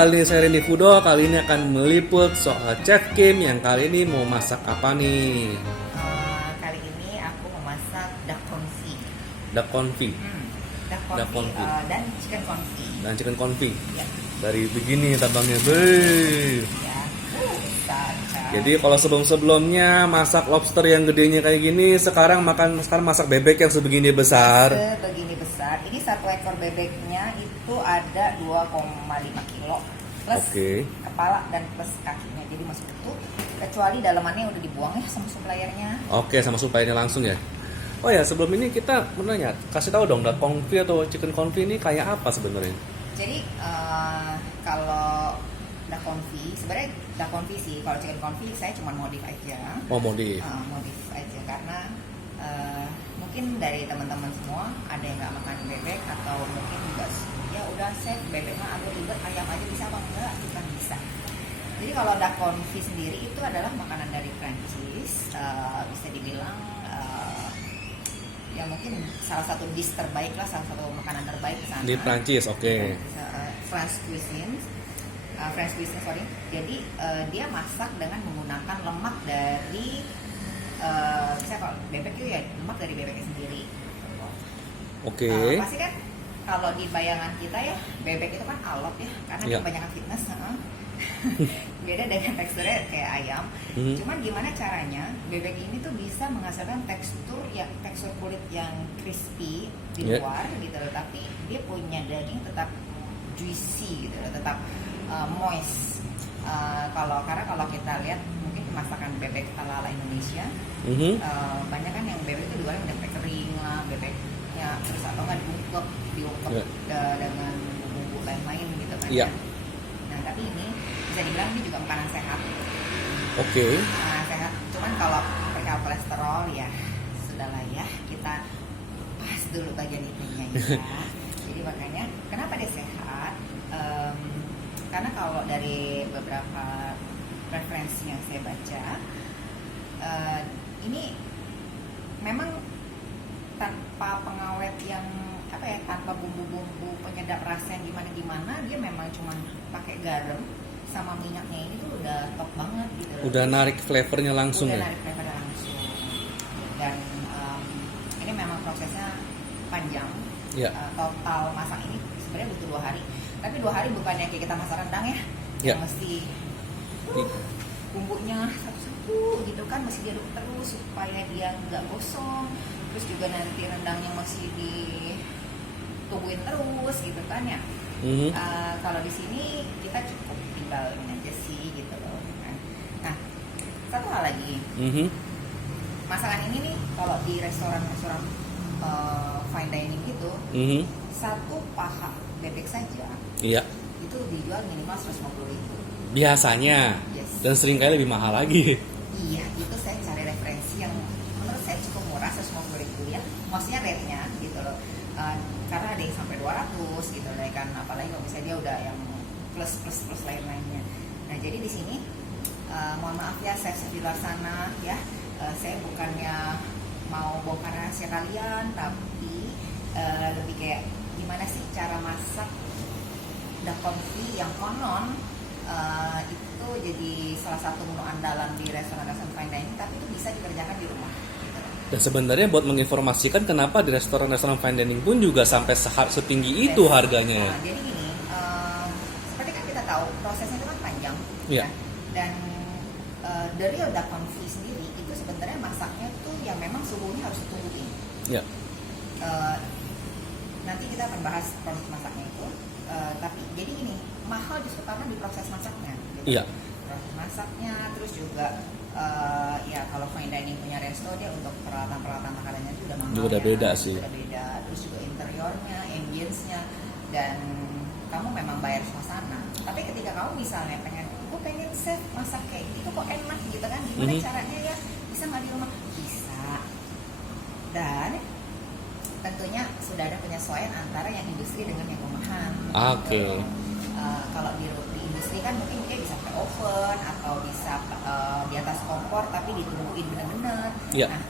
kali ini saya Randy Fudo. Kali ini akan meliput soal Chef Kim yang kali ini mau masak apa nih? Kali ini aku memasak duck confit. Duck confit. Duck confit, confit. Dan chicken confit. Dan chicken confit. Ya. Dari begini tampangnya, beuh. Ya. Besar. Jadi kalau sebelumnya masak lobster yang gedenya kayak gini, sekarang masak bebek yang sebegini besar. Sebegini besar. Ini satu ekor bebeknya itu ada 2,5 kilo plus kepala dan plus kakinya. Jadi masuk utuh. Kecuali dalamannya udah dibuang ya sama suppliernya. Oke, sama suppliernya langsung ya. Oh ya, sebelum ini kita menanya, kasih tahu dong, duck confit atau chicken confit ini kayak apa sebenarnya? Jadi kalau duck confit, sebenarnya duck confit sih. Kalau chicken confit saya cuma modif aja. Oh, modif. Modif aja karena mungkin dari teman-teman semua ada yang nggak makan bebek atau mungkin juga ya udah set bebek mah agak ribet, ayam aja bisa apa enggak, kita bisa. Jadi kalau duck confit sendiri itu adalah makanan dari Prancis, bisa dibilang ya mungkin salah satu dish terbaik lah, salah satu makanan terbaik di sana. Di Prancis, oke. French cuisine, sorry. Jadi dia masak dengan menggunakan lemak dari misalnya kalau bebek itu ya lemak dari bebeknya sendiri. Oke. Pasti kan kalau di bayangan kita ya bebek itu kan alot ya karena dia kebanyakan fitness. Beda dengan teksturnya kayak ayam. Cuman gimana caranya bebek ini tuh bisa menghasilkan tekstur kulit yang crispy di luar gitu loh, tapi dia punya daging tetap juicy gitu loh, tetap moist. Karena kalau kita lihat mungkin masakan bebek ala Indonesia, banyak kan yang bebek itu digoreng udah kering lah, bebeknya terus atau nggak diungkep dengan bumbu lain-lain gitu kan. Nah tapi ini bisa dibilang ini juga makanan sehat. Sehat. Cuman kalau perihal kolesterol ya sudahlah ya, kita pas dulu bagian itunya ya. Jadi makanya kenapa dia sehat? Karena kalau dari beberapa referensi yang saya baca, ini memang tanpa pengawet yang tanpa bumbu-bumbu penyedap rasa yang gimana-gimana, dia memang cuma pakai garam sama minyaknya ini tuh udah top banget gitu. Udah narik flavornya langsung ya? Narik flavornya langsung. Dan ini memang prosesnya panjang. Total masak ini sebenarnya butuh 2 hari. Tapi 2 hari bukan yang kayak kita masak rendang ya. Yang mesti bumbunya satu-satu gitu kan, mesti diaduk terus supaya dia nggak gosong. Terus juga nanti rendangnya masih ditungguin terus gitu kan ya. Kalau di sini kita cukup tinggalin aja sih gitu loh. Nah, satu hal lagi, masakan ini nih kalau di restoran-restoran fine dining gitu, satu paha bebek saja, itu dijual minimal 150.000 biasanya, dan seringkali lebih mahal lagi. Iya, itu saya cari referensi yang menurut saya cukup murah, 150.000 ya, maksudnya rate-nya gitu loh. Karena ada yang sampai 200 gitu lah kan, apalagi kalau misalnya dia udah yang plus lain-lainnya. Nah jadi di sini mohon maaf ya chef di luar sana ya, saya bukannya mau bongkar rahasia kalian, tapi lebih kayak gimana sih cara masak duck confit yang konon itu jadi salah satu menu andalan di restoran-restoran fine dining, tapi itu bisa dikerjakan di rumah. Dan sebenarnya buat menginformasikan kenapa di restoran-restoran fine dining pun juga sampai setinggi itu harganya. Jadi gini, seperti kan kita tahu prosesnya itu kan panjang, ya? Dan the real duck confit sendiri itu sebenarnya masaknya tuh yang memang suhunya harus ditungguin. Nanti kita akan bahas proses masaknya itu, tapi jadi gini, mahal justru karena di proses masaknya. Gitu. Proses masaknya, terus juga ya kalau fine dining punya resto dia untuk peralatan makanannya itu udah mahal. Juga udah beda sih. Udah beda. Terus juga interiornya, ambience-nya, dan kamu memang bayar suasana. Tapi ketika kamu misalnya gue pengen chef masak kayak gitu kok enak gitu kan, gimana caranya ya? Bisa nggak di rumah? Bisa. Dan tentunya sudah ada penyesuaian antara yang industri dengan yang rumahan. Kalau di industri kan mungkin dia bisa pakai oven atau bisa di atas kompor tapi ditungguin benar-benar. Nah,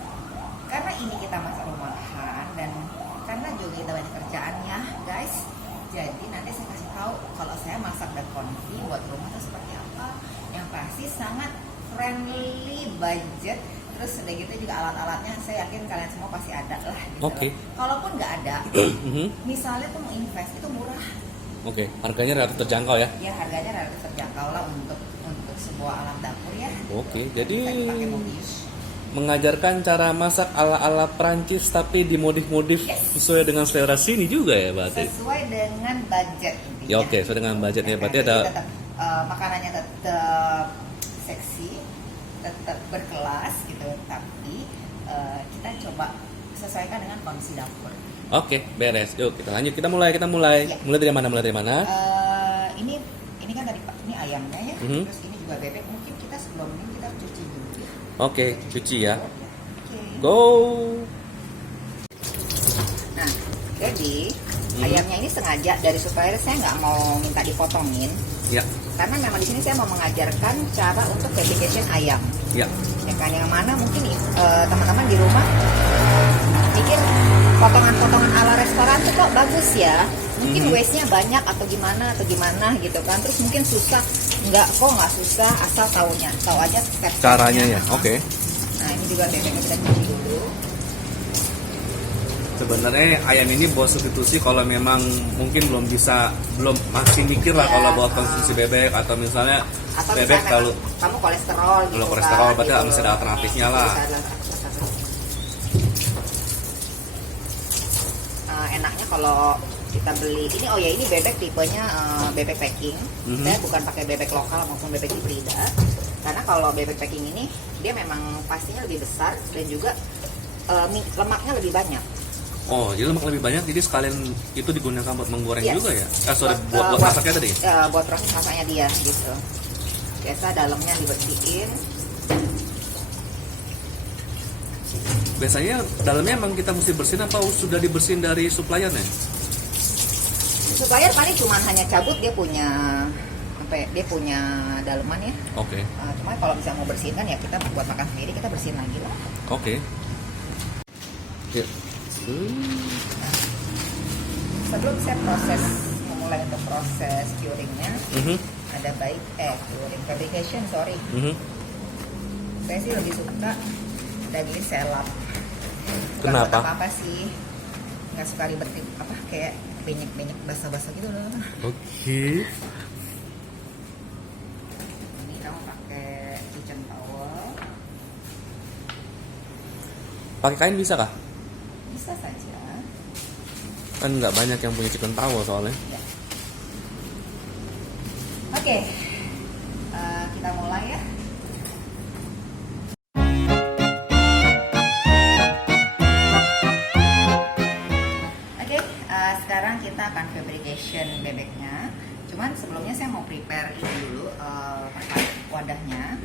karena ini kita masak rumahan dan karena juga kita banyak kerjaannya guys, jadi nanti saya kasih tahu kalau saya masak dan konfi buat rumah itu seperti apa. Yang pasti sangat friendly budget. Terus udah gitu juga alat-alatnya saya yakin kalian semua pasti ada lah gitu. Oke. Kalaupun nggak ada, misalnya tuh mau invest itu murah. Oke, harganya relatif terjangkau ya. Ya harganya relatif terjangkau lah untuk sebuah alat dapur ya. Oke, jadi Bisa dipakai multi-use. mengajarkan cara masak ala-ala Prancis tapi dimodif-modif sesuai dengan selera sini juga ya berarti. Sesuai dengan budget intinya. Ya oke, sesuai dengan budgetnya berarti Jadi ada. tetap, makanannya tetap seksi, tetap berkelas gitu, tapi kita coba sesuaikan dengan kondisi dapur. Oke, beres. Yuk kita lanjut, kita mulai. Ya. Mulai dari mana? Ini kan tadi ini ayamnya ya, terus ini juga bebek. Mungkin kita sebelum ini kita cuci dulu ya. Oke, cuci ya. Oke. Go. Nah, jadi ayamnya ini sengaja dari supaya saya nggak mau minta dipotongin, Ya, karena memang di sini saya mau mengajarkan cara untuk fabrication ayam. ya. Ya kan, yang mana mungkin teman-teman di rumah mikir potongan-potongan ala restoran tuh kok bagus ya, mungkin waste-nya banyak atau gimana gitu kan, terus mungkin susah. Nggak susah, asal tahu aja step Caranya ya. Oke. Nah ini juga bebeknya kita cuci dulu. Sebenarnya ayam ini buat substitusi kalau memang mungkin belum masih mikir lah Ya, kalau buat konsumsi bebek atau misalnya Atau bebek misalnya kalau kamu kolesterol gitu kalau kolesterol kan, berarti gitu. harus ada alternatifnya lah. Bisa ada alternatif. Enaknya kalau kita beli ini bebek tipenya bebek packing. Saya bukan pakai bebek lokal maupun bebek hibrida, karena kalau bebek packing ini dia memang pastinya lebih besar dan juga lemaknya lebih banyak. Oh, jadi lemak lebih banyak, jadi sekalian itu digunakan buat menggoreng Yes. juga ya? Buat masaknya tadi? Buat proses masaknya dia gitu. Biasa dalamnya dibersihin. Biasanya dalamnya emang kita mesti bersihin apa sudah dibersihin dari suppliernya? Supplier paling cuma hanya cabut, dia punya daleman ya. Oke. Cuma kalau bisa mau bersihin kan ya kita buat makan sendiri, kita bersihin lagi lah. Oke. Ya. Sebelum saya memulai untuk proses curingnya, ada curing fabrication, sorry. Saya sih lebih suka daging selap. Bukan buat Kenapa? apa-apa sih, nggak suka ribet kayak banyak basah-basah gitu loh. Oke. Ini kamu pakai kitchen towel, Pakai kain bisa kah? bisa saja. Kan nggak banyak yang punya chicken towel soalnya. Ya. Oke, kita mulai ya. Oke, sekarang kita akan fabrication bebeknya. Cuman sebelumnya saya mau prepare ini dulu terkait wadahnya.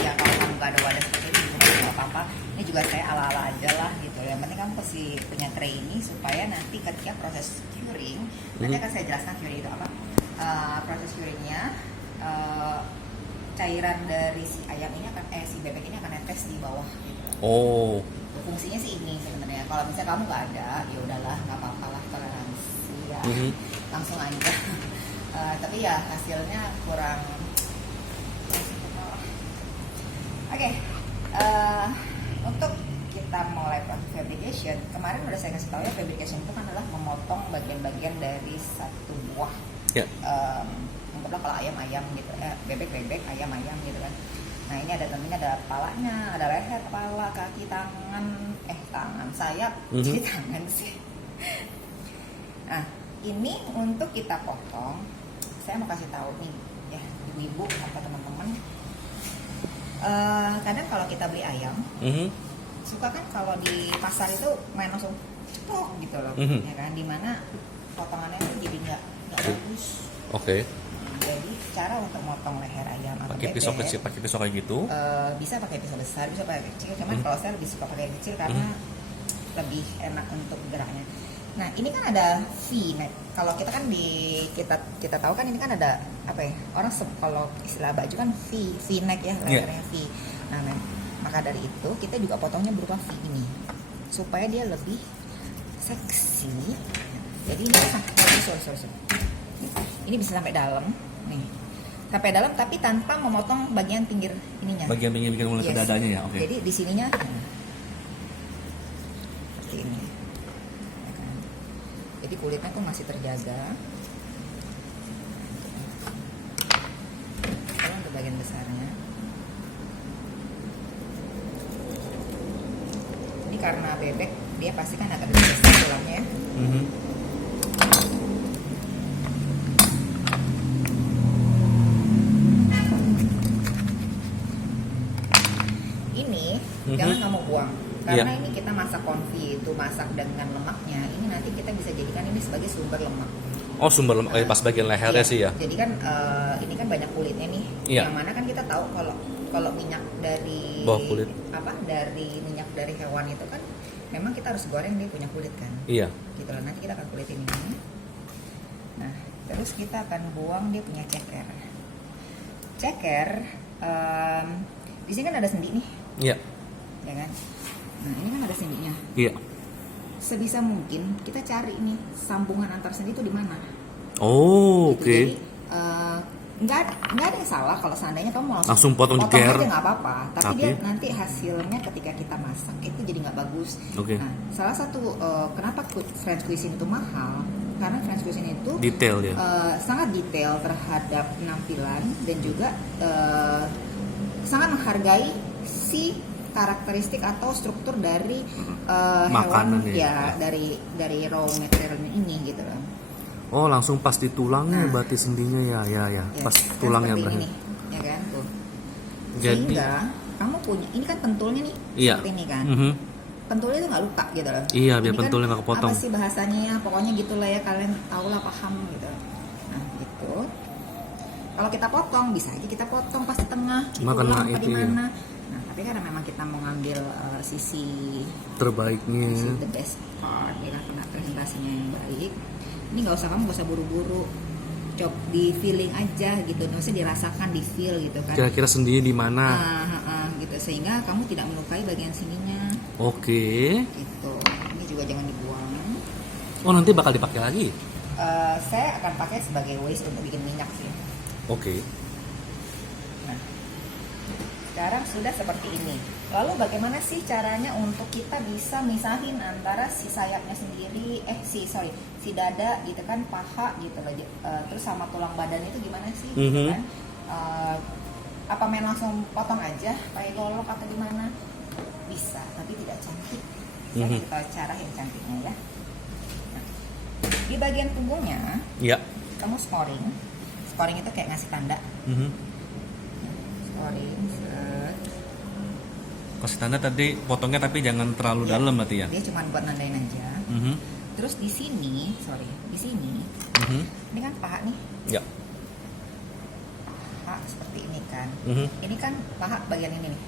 Ya kalau kamu nggak ada wadah seperti ini juga nggak apa-apa. Ini juga saya ala-ala aja lah gitu. Yang penting kamu pasti punya tray ini supaya nanti ketika proses curing, nanti akan saya jelaskan curing itu apa. Proses curingnya, cairan dari si ayam ini si bebek ini akan netes di bawah gitu. Oh. Fungsinya sih ini sebenarnya. Kalau misalnya kamu nggak ada, ya udahlah, nggak apa-apa lah, toleransi ya, langsung aja. Tapi ya hasilnya kurang. Oke, untuk kita mulai proses fabrication, kemarin udah saya kasih tahu ya, fabrication itu kan adalah memotong bagian-bagian dari satu buah. Ya. Anggaplah kalau ayam-ayam gitu, bebek-bebek, ayam-ayam gitu kan. Nah ini tentunya ada kepalanya, ada leher, kepala, kaki, tangan, sayap, jadi tangan sih. Nah ini untuk kita potong, saya mau kasih tahu nih ya ibu-ibu atau teman-teman. Kadang kalau kita beli ayam, suka kan kalau di pasar itu main langsung ceplok gitu loh, ya kan? Dimana potongannya itu jadi nggak bagus. Oke. Jadi cara untuk motong leher ayam atau Pakai pisau kecil, pakai pisau kayak gitu. bisa pakai pisau besar, bisa pakai kecil. Cuman kalau saya lebih suka pakai kecil karena lebih enak untuk geraknya. Nah ini kan ada V-neck. Kalau kita kan kita tahu kan ini kan ada apa ya? Orang kalau istilah baju kan V-neck ya, lehernya V. Nah, maka dari itu kita juga potongnya berupa V ini supaya dia lebih seksi. Jadi ini sorry. Ini bisa sampai dalam, nih. Sampai dalam tapi tanpa memotong bagian pinggir ininya. Bagian pinggir mulai ke dadanya ya, oke. Jadi di sininya seperti ini. Ya kan? Jadi kulitnya tuh masih terjaga. Sekarang untuk bagian besarnya. Ini karena bebek dia pasti kan akan lebih besar tulangnya ya. Jangan kamu buang karena ini kita masak konfi itu masak dengan lemaknya, ini nanti kita bisa jadikan ini sebagai sumber lemak. Oh, sumber lemak pas bagian lehernya sih ya. Jadi kan ini kan banyak kulitnya nih. Yang mana kan kita tahu kalau minyak dari bawah kulit dari minyak dari hewan itu kan memang kita harus goreng dia punya kulit kan. Iya. Gitu loh, nanti kita akan kulitin ini. Nah, terus kita akan buang dia punya ceker. Di sini kan ada sendi nih. Iya. Ya kan? Nah, ini kan ada sendinya. Iya. Sebisa mungkin kita cari nih sambungan antar sendi itu di mana. Oh, gitu. oke. Jadi nggak ada yang salah kalau seandainya kamu langsung potong aja nggak apa-apa. Tapi dia nanti hasilnya ketika kita masak itu jadi nggak bagus. Okay. Nah, salah satu kenapa French cuisine itu mahal karena French cuisine itu detail ya. Sangat detail terhadap penampilan dan juga sangat menghargai si karakteristik atau struktur dari makanan hewan ya dari raw materialnya ini gitu loh. Oh, langsung pas di tulangnya berarti sendinya ya. Pas tulangnya kan berarti. Ini, ya kan tuh. Jadi sehingga kamu punya ini kan pentulnya nih seperti ini kan. Pentulnya itu nggak luka gitu loh. Iya, biar ini pentulnya nggak kan, kepotong. apa sih bahasanya ya, pokoknya gitulah ya, kalian tahu lah, paham gitu. Nah gitu. Kalau kita potong bisa aja kita potong pas di tengah. Cuma kena itu ya. Nah, tapi karena memang kita mau ngambil sisi terbaiknya, sisi the best part, ya karena presentasinya yang baik. Ini kamu nggak usah buru-buru, coba di feeling aja gitu, nggak usah dirasakan, di feel gitu kan. Kira-kira sendinya di mana? Gitu sehingga kamu tidak melukai bagian sininya. Oke. Gitu. Ini juga jangan dibuang. Oh, nanti bakal dipakai lagi? Saya akan pakai sebagai waste untuk bikin minyak sih. Oke. Nah, sekarang sudah seperti ini. Lalu bagaimana sih caranya untuk kita bisa misahin antara si sayapnya sendiri, si dada gitu kan, paha gitu loh, terus sama tulang badan itu gimana sih? Gitu kan? Apa main langsung potong aja, pakai golok atau gimana? Bisa, tapi tidak cantik. Kita cara yang cantiknya ya. Nah, di bagian punggungnya, kamu scoring. Scoring itu kayak ngasih tanda. Scoring. Kasih tanda tadi potongnya tapi jangan terlalu dalam berarti ya. Dia cuma buat nandain aja. Terus di sini, ini kan paha nih. Ya. Paha seperti ini kan. Ini kan paha bagian ini nih.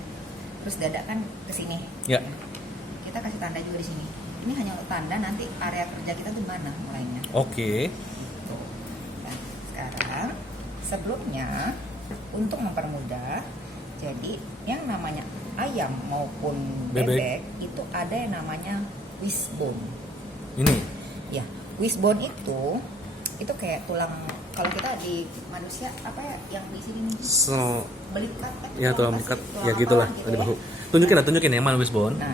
Terus dada kan ke sini. Ya. Kita kasih tanda juga di sini. Ini hanya untuk tanda nanti area kerja kita tuh mana mulainya. Oke. Gitu. Nah, sekarang sebelumnya untuk mempermudah, jadi yang namanya ayam maupun bebek itu ada yang namanya wishbone. Ini? Ya, wishbone itu kayak tulang, kalau kita di manusia apa ya yang di sini nih? Belikat. Ya, tulang belikat. Ya gitulah, di bahu. Tunjukin ya mana wishbone. Nah,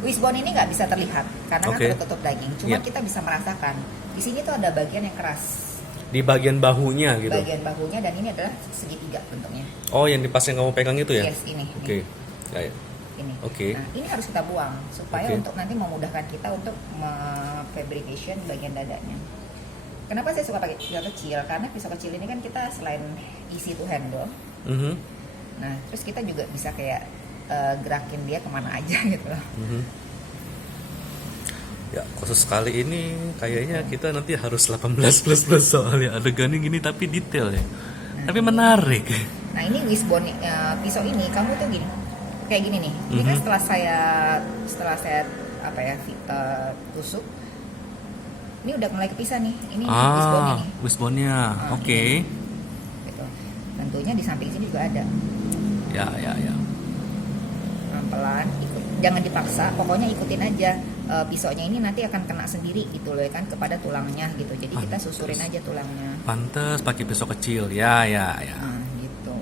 wishbone ini nggak bisa terlihat karena kan tertutup daging. Cuma kita bisa merasakan di sini tuh ada bagian yang keras. Di bagian bahunya gitu. Bagian bahunya, dan ini adalah segitiga bentuknya. Oh, yang pas yang kamu pegang itu ya? Yes, ini. Oke. Ya. Ini. Oke. Nah, ini harus kita buang supaya untuk nanti memudahkan kita untuk fabrication bagian dadanya. Kenapa saya suka pakai pisau kecil? Karena pisau kecil ini kan kita selain easy to handle. Nah, terus kita juga bisa kayak gerakin dia kemana aja gitu loh. Ya, khusus kali ini kayaknya kita nanti harus 18 plus soalnya adegannya gini tapi detail ya. Tapi menarik. Nah, ini wishbone pisau ini kamu tuh gini. Kayak gini nih. Ini kan setelah saya tusuk. Ini udah mulai kepisah nih. Ini wishbone-nya nih. Wishbone-nya. Oke. Gitu. Tentunya di samping sini juga ada. Ya. Pelan-pelan ikut jangan dipaksa, pokoknya ikutin aja. Pisaunya ini nanti akan kena sendiri gitu loh ya kan kepada tulangnya gitu. Jadi kita susurin aja tulangnya. Pantes pakai pisau kecil. Ya. Nah, gitu.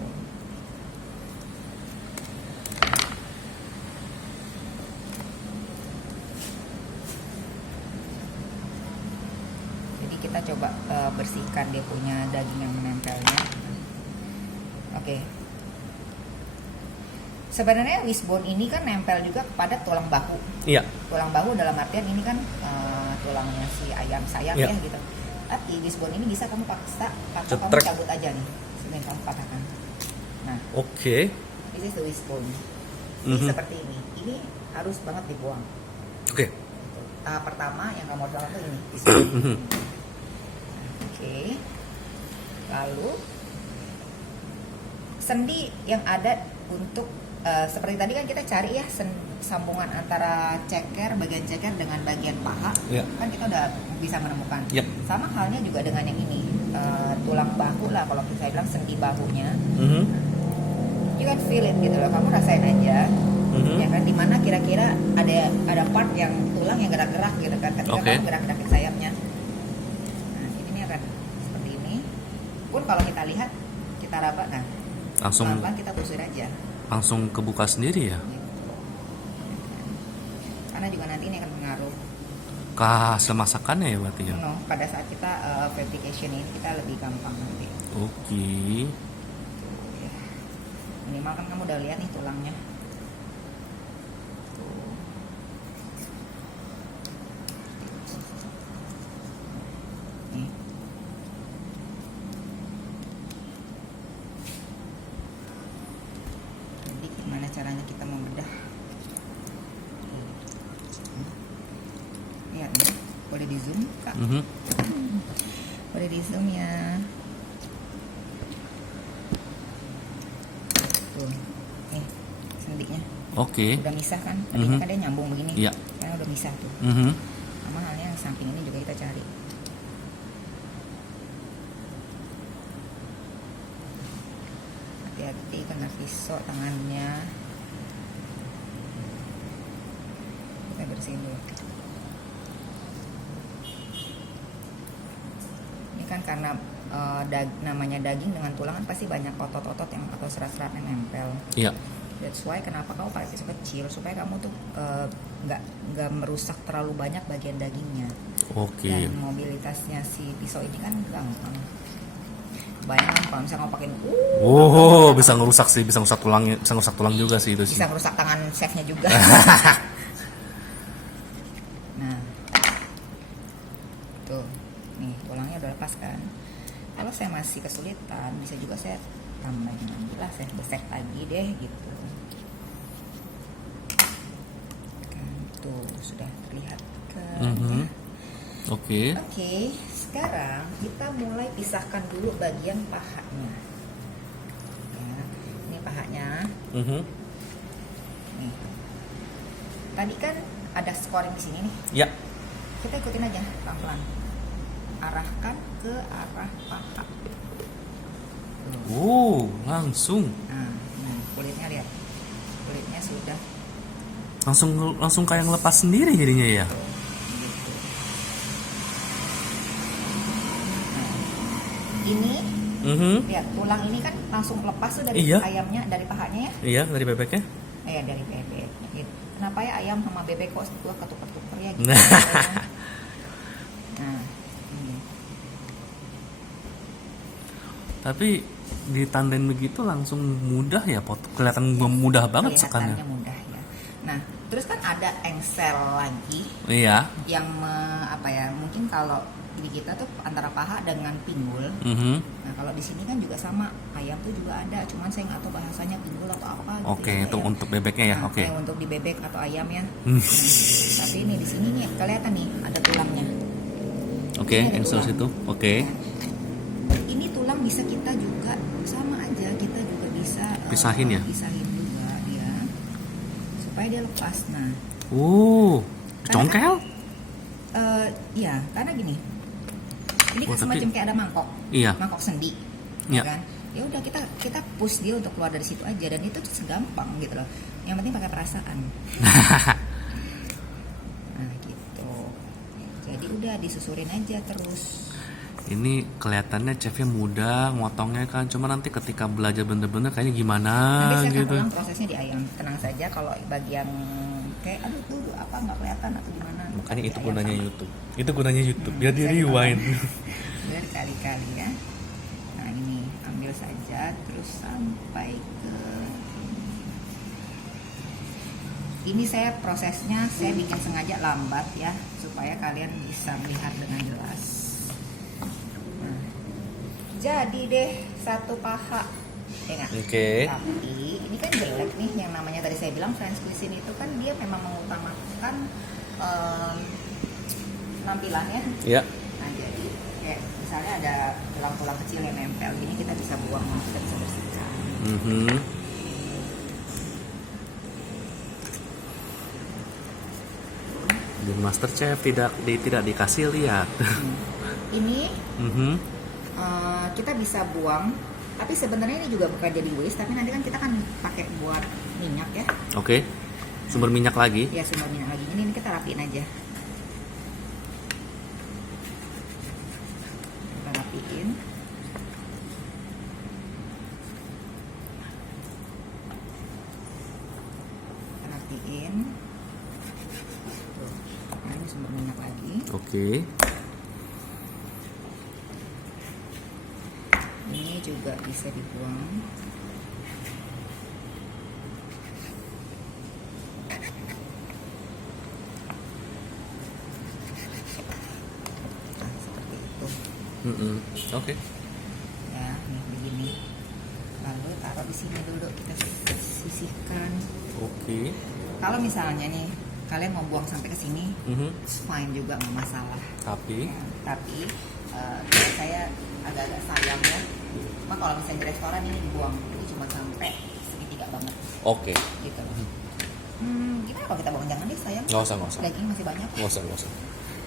Jadi kita coba bersihkan dia punya daging yang menempelnya. Oke. Sebenarnya wishbone ini kan nempel juga kepada tulang bahu. Iya. Tulang bahu dalam artian ini kan tulangnya si ayam sayap Iya. ya gitu. Tapi wishbone ini bisa kamu paksa atau kamu Cetrek. cabut aja nih. Sini kamu patahkan. Nah, Oke. this is the wishbone. Ini Mhm. seperti ini. Ini harus banget dibuang. Oke. Tahap pertama yang kamu harus lakukan tuh ini. wishbone. Mhm. Oke. Lalu sendi yang ada untuk seperti tadi kan kita cari ya sambungan antara bagian ceker dengan bagian paha. Iya. Kan kita udah bisa menemukan. Yep. Sama halnya juga dengan yang ini, tulang bahu lah kalau saya bilang sendi bahunya. Mhm. You can feel it gitu loh, kamu rasain aja. Mhm. Ya kan, dimana kira-kira ada part yang tulang yang gerak-gerak gitu kan ketika Oke. kamu gerak-gerakin sayapnya. Nah ini akan seperti ini. Pun kalau kita lihat, kita raba, nah Langsung pelan-pelan kita kusir aja. langsung kebuka sendiri ya. Karena juga nanti ini akan mengaruh. Ke hasil masakannya ya berarti ya. No, pada saat kita fabrication ini kita lebih gampang nanti. Oke. Ya. Minimal kan kamu udah lihat nih tulangnya. Tuh. Nih. Jadi gimana caranya kita membedah? Lihat nih, boleh di zoom kak? Mhm. Boleh di zoom ya. Tuh, nih sendinya Oke. udah misah kan? Tadinya Mhm. kan dia nyambung begini. Iya. Sekarang udah misah tuh. Mhm. Sama halnya yang samping ini juga kita cari. Hati-hati kena pisau tangannya. Kita bersihin dulu. Ini kan karena namanya daging dengan tulang kan pasti banyak otot-otot yang atau serat-serat yang nempel. Iya. That's why kenapa kamu pakai pisau kecil supaya kamu tuh nggak merusak terlalu banyak bagian dagingnya. Oke. Dan mobilitasnya si pisau ini kan gampang. Bayangkan kalau misalnya kamu pakai Oh, bisa ngerusak sih, bisa ngerusak tulangnya, bisa ngerusak tulang juga sih itu sih. bisa merusak tangan chefnya juga. Nah, tuh, nih tulangnya udah lepas kan. Kalau saya masih kesulitan, bisa juga saya tambahin lagi lah, saya besek lagi deh gitu. Kan, tuh sudah terlihat kan. Mhm. Oke. Oke, sekarang kita mulai pisahkan dulu bagian pahanya. Ya, ini pahanya. Mhm. Nih. Tadi kan ada scoring di sini nih. Ya. Kita ikutin aja pelan-pelan. Arahkan ke arah paha. Tuh. Langsung. Nah, kulitnya lihat. Kulitnya sudah Langsung kayak ngelepas sendiri jadinya ya. gitu. Nah, ini Mhm. lihat tulang ini kan langsung lepas tuh dari Iya. ayamnya, dari pahanya ya. Iya, dari bebeknya. Dari bebek. Gitu. Kenapa ya ayam sama bebek kok gua ketukar-tukar ya gitu. Nah. Nah, ini. Tapi ditandain begitu langsung mudah ya, kelihatan mudah banget sekannya. Kelihatannya mudah ya. Nah, terus kan ada engsel lagi Iya. yang mungkin kalau di kita tuh antara paha dengan pinggul. Mhm. Nah, kalau di sini kan juga sama, ayam tuh juga ada, cuman saya nggak tahu bahasanya pinggul atau apa gitu. Oke, ya, itu Pak, ya. untuk bebeknya ya. Nah, Oke. untuk di bebek atau ayam ya. Hmm. Tapi ini di sini nih kelihatan nih ada tulangnya. Oke, Ini ada engsel tulang. situ. Oke. Ini tulang bisa kita juga sama aja, kita juga bisa Pisahin ya? Pisahin juga dia supaya dia lepas. Nah, Congkel? iya, karena gini. Ini kan Oh, tapi- semacam kayak ada mangkok. Iya. Mangkok sendi. Iya. Kan? Ya udah kita push dia untuk keluar dari situ aja dan itu segampang gitu loh. Yang penting pakai perasaan. Nah gitu. Jadi udah disusurin aja terus. Ini kelihatannya chefnya mudah ngotongnya kan, cuma nanti ketika belajar bener-bener kayaknya gimana Nanti saya akan gitu. ulang prosesnya di ayam. Tenang saja kalau bagian kayak aduh tuh apa nggak kelihatan atau gimana. Makanya Di itu ayam gunanya sama. YouTube. Itu gunanya YouTube biar di Bisa rewind. Berkali-kali ya. Nah ini ambil saja terus sampai ke ini saya prosesnya saya bikin sengaja lambat ya supaya kalian bisa melihat dengan jelas. Nah, jadi deh satu paha ya nggak? Oke. Tapi ini kan jelek nih yang namanya tadi saya bilang French cuisine itu kan dia memang mengutamakan penampilannya. Ya. Nah jadi kayak misalnya ada tulang-tulang kecil yang nempel ini kita bisa buang, kita bisa bersihkan. Mhm. Di MasterChef tidak dikasih lihat. Ini Mhm. kita bisa buang, tapi sebenarnya ini juga bukan jadi waste, tapi nanti kan kita kan pakai buat minyak ya. Oke. Sumber minyak lagi. Ya sumber minyak lagi ini kita rapiin aja. Kita rapiin. Kita rapiin. Tuh, nah ini sumber minyak lagi. Oke. Ini juga bisa dibuang. Nah, seperti itu. Mhm. Oke. Ya, nih begini. Lalu taruh di sini dulu, kita sisihkan. Oke. Kalau misalnya nih kalian mau buang sampai ke sini, Mhm. it's fine juga, nggak masalah. Tapi Ya, tapi saya agak-agak sayang ya. Cuma kalau misalnya di restoran ini dibuang, itu cuma sampai segitiga banget, oke. gitu. Gimana kalau kita buang? Jangan deh sayang. Nggak usah. Daging masih banyak. Nggak usah.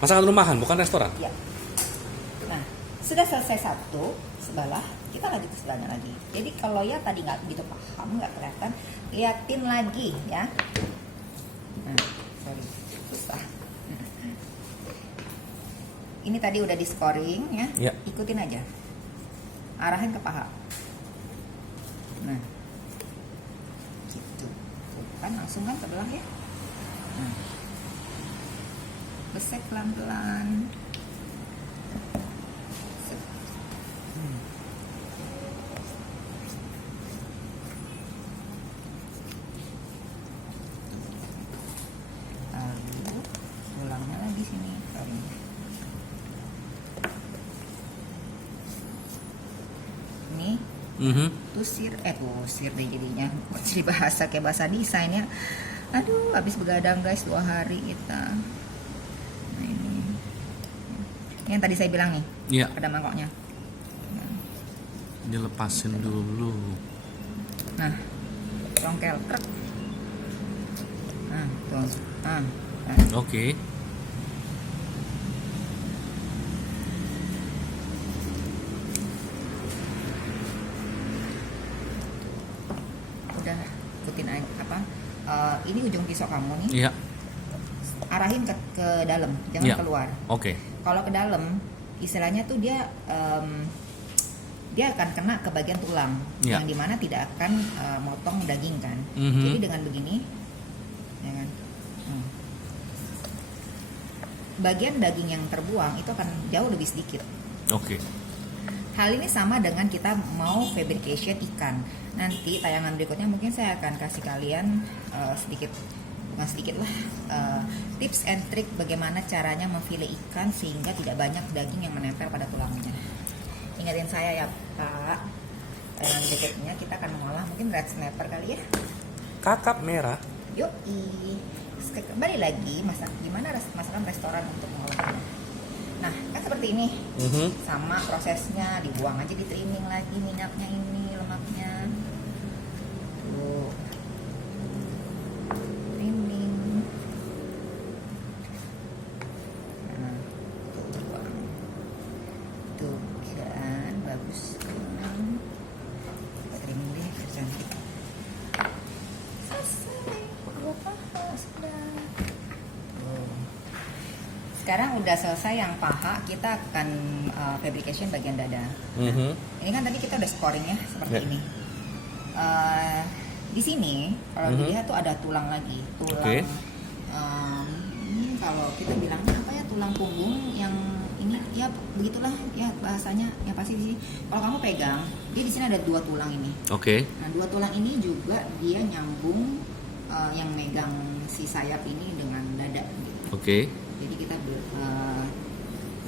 Masakan rumahan bukan restoran. Ya. Nah, sudah selesai satu sebelah, kita lanjut ke sebelahnya lagi. Jadi kalau ya tadi nggak begitu paham, nggak kelihatan, liatin lagi ya. Nah, sorry, susah. Ini tadi udah di scoring ya. Ya. Ikutin aja. Arahin ke paha. Nah, gitu. Tuh, kan langsung kan sebelah ya. Nah. Besek pelan-pelan. Set. Lalu ulangnya lagi sini. Sorry. Ini Mhm. tusir deh jadinya. Jadi bahasa kayak bahasa desain ya. Aduh, habis begadang guys 2 hari kita. Nah ini yang tadi saya bilang nih, Iya. ada mangkoknya. Dilepasin dulu. Nah, congkel, krek. Nah, tuh. Nah. Oke. Udah ikutin aja apa? Ini ujung pisau kamu nih, Iya. arahin ke dalam, jangan Iya. keluar. Oke. Kalau ke dalam, istilahnya tuh dia akan kena ke bagian tulang, Ya. yang dimana tidak akan motong daging kan. Mhm. Jadi dengan begini, ya kan, bagian daging yang terbuang itu akan jauh lebih sedikit. Oke. Hal ini sama dengan kita mau fabrication ikan. Nanti tayangan berikutnya mungkin saya akan kasih kalian bukan sedikit lah, tips and trick bagaimana caranya memfile ikan sehingga tidak banyak daging yang menempel pada tulangnya. Ingatin saya ya Pak, tayangan berikutnya kita akan mengolah mungkin red snapper kali ya. Kakap merah. Yoi, kembali lagi gimana masakan restoran untuk mengolahnya. Nah, kan seperti ini. Mhm. Sama prosesnya, dibuang aja, di trimming lagi minyaknya ini, lemaknya. Tuh. Trimming. Nah, tuh buang. Tuh kan, bagus kan. Kita trimming deh, biar cantik. Selesai. Sekarang udah selesai yang paha, kita akan fabrication bagian dada. Ini kan tadi kita udah scoring ya seperti Ya. ini. Di sini kalau dilihat tuh ada tulang lagi, tulang. Oke. Ini kalau kita bilangnya apa ya, tulang punggung yang ini ya begitulah ya bahasanya ya pasti di sini. Kalau kamu pegang, dia di sini ada 2 tulang ini. Oke. Nah 2 tulang ini juga dia nyambung yang megang si sayap ini dengan dada gitu. Oke. Jadi kita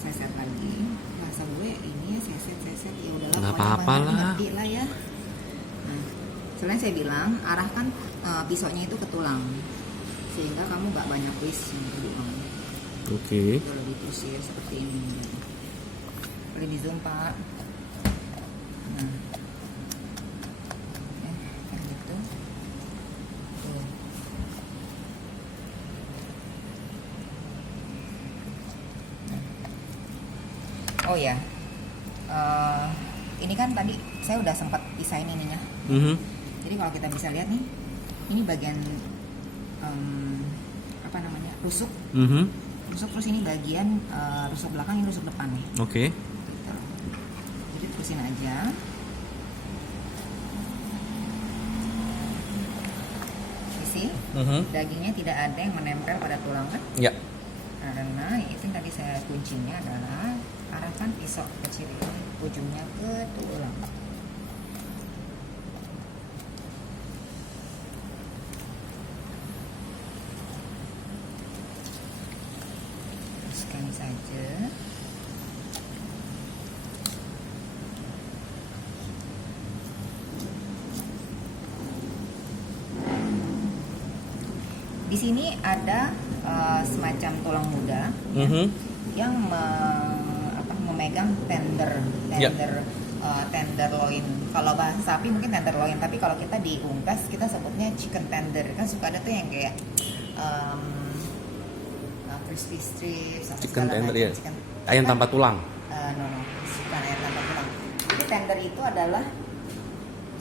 seset lagi. Bahasa gue ini ya seset ya udahlah. Nggak pokoknya apa-apa banyak lah. ngerti lah ya. Nah, selain saya bilang arahkan pisaunya itu ke tulang sehingga kamu nggak banyak waste yang tadi kamu. Oke. Kalau ditusir seperti ini. Boleh di zoom Pak. Nah, kayak gitu. Tuh. Oh ya, ini kan tadi saya udah sempat pisahin ininya. Jadi kalau kita bisa lihat nih, ini bagian apa namanya rusuk, rusuk terus ini bagian rusuk belakang, ini rusuk depan nih. Oke. Gitu. Jadi terusin aja. Isi, dagingnya tidak ada yang menempel pada tulang kan? Ya. Karena itu yang tadi saya kuncinya adalah arahkan pisau kecil ini ujungnya ke tulang. Teruskan saja. Di sini ada semacam tulang muda yang memegang tender tenderloin. Kalau bahasa sapi mungkin tenderloin, tapi kalau kita di unggas kita sebutnya chicken tender. Kan suka ada tuh yang kayak crispy strips, Chicken tender ya. chicken. Ayam tanpa tulang. No, bukan ayam tanpa tulang. Jadi tender itu adalah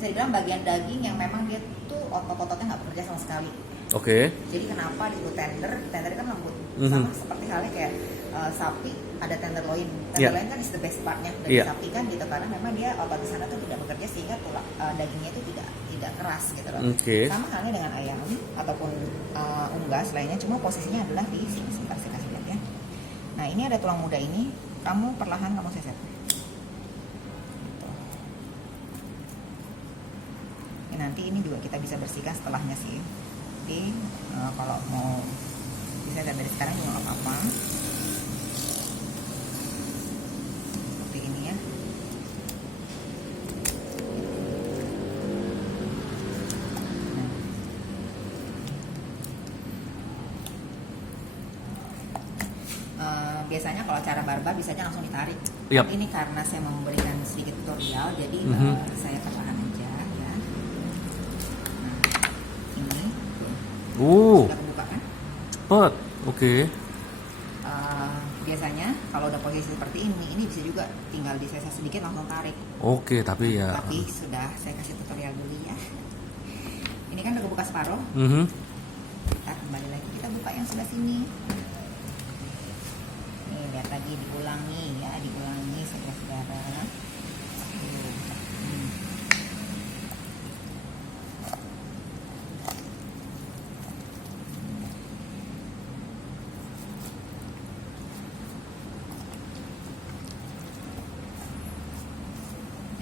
bisa dibilang bagian daging yang memang dia tuh otot-ototnya nggak bekerja sama sekali. Oke. Jadi kenapa disebut tender? Tender kan lembut. Sama seperti halnya kayak sapi ada tenderloin. Tenderloin kan is the best partnya dari sapi kan gitu, karena memang dia otot di sana tuh tidak bekerja sehingga tulang dagingnya itu tidak keras gitu loh. Sama halnya dengan ayam ataupun unggas lainnya, cuma posisinya adalah di sini. Sebentar saya kasih lihat ya. Nah ini ada tulang muda ini, kamu perlahan kamu seset. Gitu. Nanti ini juga kita bisa bersihkan setelahnya sih. Jadi kalau mau bisa dari sekarang juga nggak apa-apa. Seperti ini ya. Biasanya kalau cara barbar bisanya langsung ditarik. Yep. Ini karena saya memberikan sedikit tutorial, jadi saya perlahan aja ya. Nah, ini sudah kebuka kan? Cepet. Oke. Biasanya kalau udah posisi seperti ini bisa juga tinggal disesa sedikit langsung tarik. Oke, tapi ya. Tapi sudah saya kasih tutorial dulu ya. Ini kan udah kebuka separuh. Kita kembali lagi, kita buka yang sebelah sini. Nih lihat lagi, diulangi ya, diulangi saudara-saudara.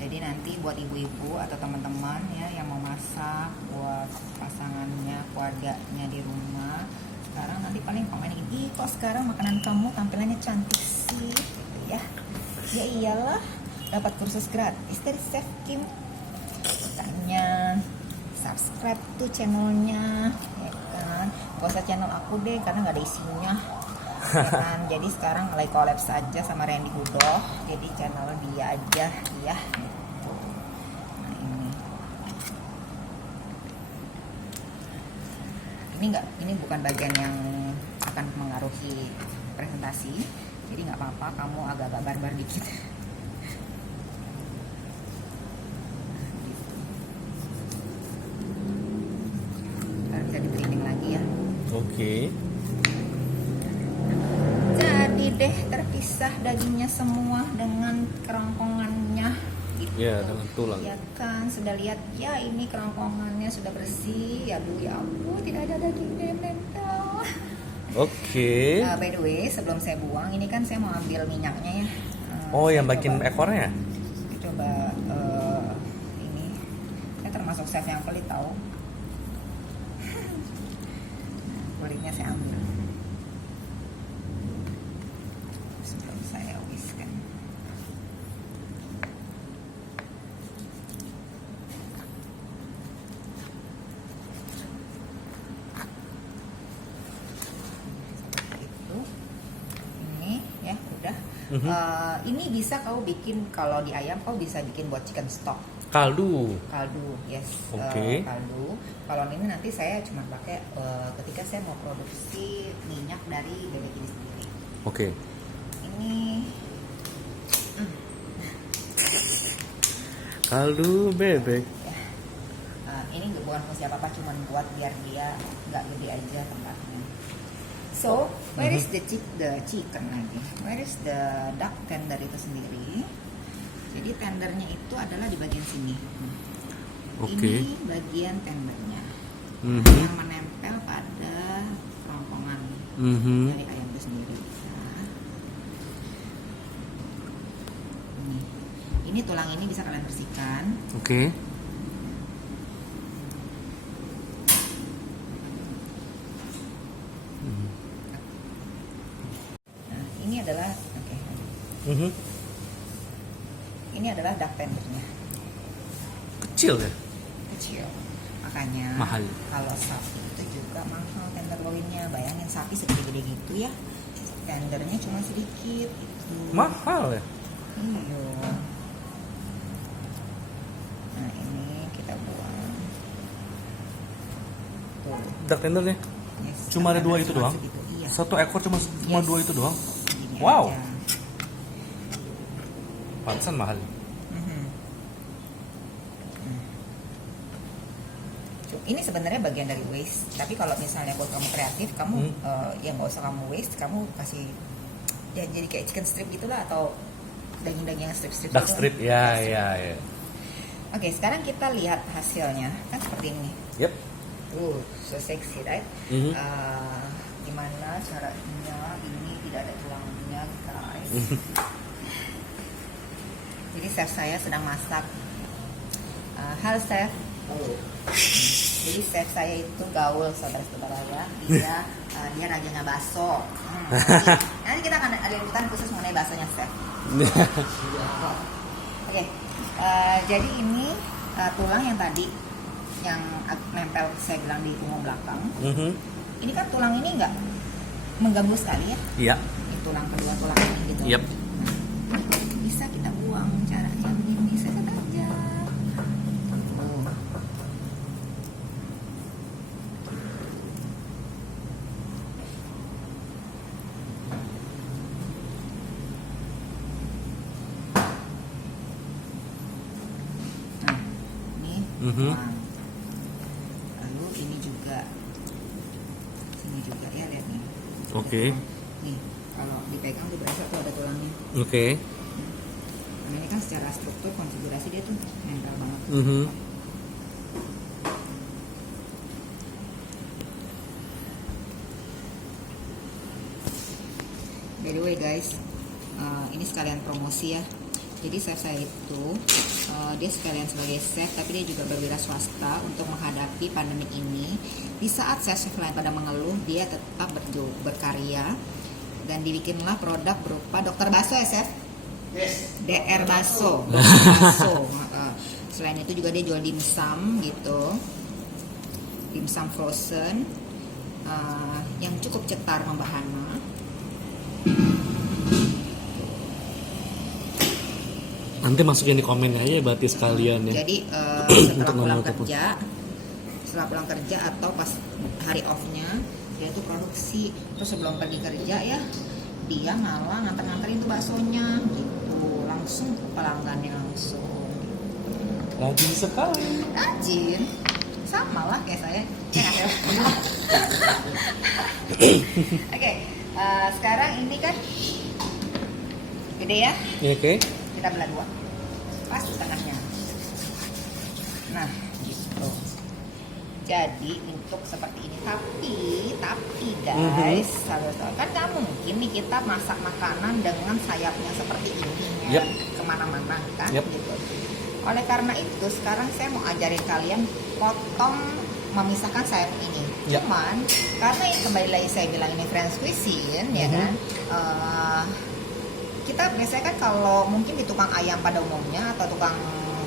Jadi nanti buat ibu-ibu atau teman-teman ya yang mau masak buat pasangannya, keluarganya di rumah, sekarang nanti paling komen gini, kok sekarang makanan kamu tampilannya cantik sih, gitu ya. Ya iyalah, dapat kursus gratis dari Chef Kim. Makanya subscribe tuh channelnya, ya kan. Gak usah channel aku deh, karena nggak ada isinya. Ya kan? Jadi sekarang lagi collab saja sama Randy Hudo, jadi channel dia aja ya. Nah ini bukan bagian yang akan mengaruhi presentasi, jadi nggak apa-apa kamu agak-agak barbar dikit. Bisa di-briefing lagi ya. Oke. terpisah dagingnya semua dengan kerongkongannya gitu. Iya, dengan tulang. Ya kan, sudah lihat ya, ini kerongkongannya sudah bersih. Aduh ya ampun, tidak ada dagingnya yang nempel. Oke. By the way, sebelum saya buang, ini kan saya mau ambil minyaknya ya. Oh, Saya yang bagian coba- ekornya? Coba ini, saya termasuk chef yang pelit tahu. Kulitnya saya ambil sebelum saya whiskan. Seperti itu. Ini ya udah. Ini bisa kau bikin, kalau di ayam kau bisa bikin buat chicken stock. Kaldu. Kaldu, yes. Oke. Kaldu. Kalau ini nanti saya cuma pakai ketika saya mau produksi minyak dari bebek ini sendiri. Oke. Ini Kaldu bebek. ya, ini bukan fungsi apa-apa, cuma buat biar dia nggak gede aja tempatnya. So, where is the chicken lagi? Where is the duck tender itu sendiri? Jadi tendernya itu adalah di bagian sini. Oke. Ini bagian tendernya Mhm. yang menempel pada kerongkongan Mhm. dari ayam itu sendiri. Nah, ini tulang ini bisa kalian bersihkan. Oke. Nah, ini adalah oke. Mhm. Ini adalah duck tendernya. Kecil ya? Kecil. Makanya Mahal. kalau sapi itu juga mahal tenderloinnya. Bayangin sapi segede-gede gitu ya. Tendernya cuma sedikit gitu. Mahal ya? Iya. Nah, ini kita buang. Tuh. Duck tendernya? Yes, Cuma ada dua itu cuma doang? segitu, iya. Satu ekor cuma Yes. dua itu doang? Gini Wow. aja. Pantesan mahal. Mhm. Ini sebenarnya bagian dari waste. Tapi kalau misalnya buat kamu kreatif, kamu ya nggak usah kamu waste, kamu kasih ya jadi kayak chicken strip gitulah, atau daging-daging yang strip-strip. Duck gitu. strip, ya, ya, ya. Oke, sekarang kita lihat hasilnya. Kan seperti ini. Yep. So sexy, right? Mhm. Gimana caranya ini tidak ada tulangnya, guys? Jadi chef saya sedang masak. Halo chef. Jadi chef saya itu gaul, saudara-saudara ya. Dia rajanya bakso. Nanti kita akan ada liputan khusus mengenai baksonya chef. Oke, jadi ini tulang yang tadi yang nempel saya bilang di punggung belakang. Mhm. Ini kan tulang ini nggak mengganggu sekali ya. Iya. Ini tulang kedua tulang ini gitu. Yep. Nah, bisa kita buang caranya begini saja. Oh. Nah, ini Mhm. buang. Lalu ini juga, sini juga ya, lihat nih. Oke. Nih, kalau dipegang tuh berasa tuh ada tulangnya. Oke. Karena ini kan secara struktur konfigurasi dia tuh nempel banget. Mhm. By the way guys, ini sekalian promosi ya. Jadi chef saya itu dia sekalian sebagai chef, tapi dia juga berwira swasta untuk menghadapi pandemi ini. Di saat chef lain pada mengeluh, dia tetap berkarya dan dibikinlah produk berupa dokter bakso ya chef. Yes. DR bakso, dokter bakso. Selain itu juga dia jual dimsum gitu, dimsum frozen yang cukup cetar membahana. Nanti masukin di komen aja ya, berarti sekalian ya. Jadi Untuk setelah pulang kerja atau pas hari off-nya dia tuh produksi, terus sebelum pergi kerja ya dia ngalah nganter-nganterin tuh baksonya gitu, langsung ke pelanggannya langsung. Rajin sekali. Rajin, sama lah kayak saya. Ya nggak, Chef? Oke, sekarang ini kan Gede ya? Oke. Kita belah dua. Pas di tengahnya. Nah, gitu. Jadi untuk seperti ini. Tapi guys, kan nggak mungkin nih kita masak makanan dengan sayapnya seperti ini ya, Yep. kemana-mana kan, Yep. gitu. Oleh karena itu sekarang saya mau ajarin kalian potong, memisahkan sayap ini. Yep. Cuman karena kembali lagi saya bilang ini French cuisine ya kan. Kita biasanya kan kalau mungkin di tukang ayam pada umumnya atau tukang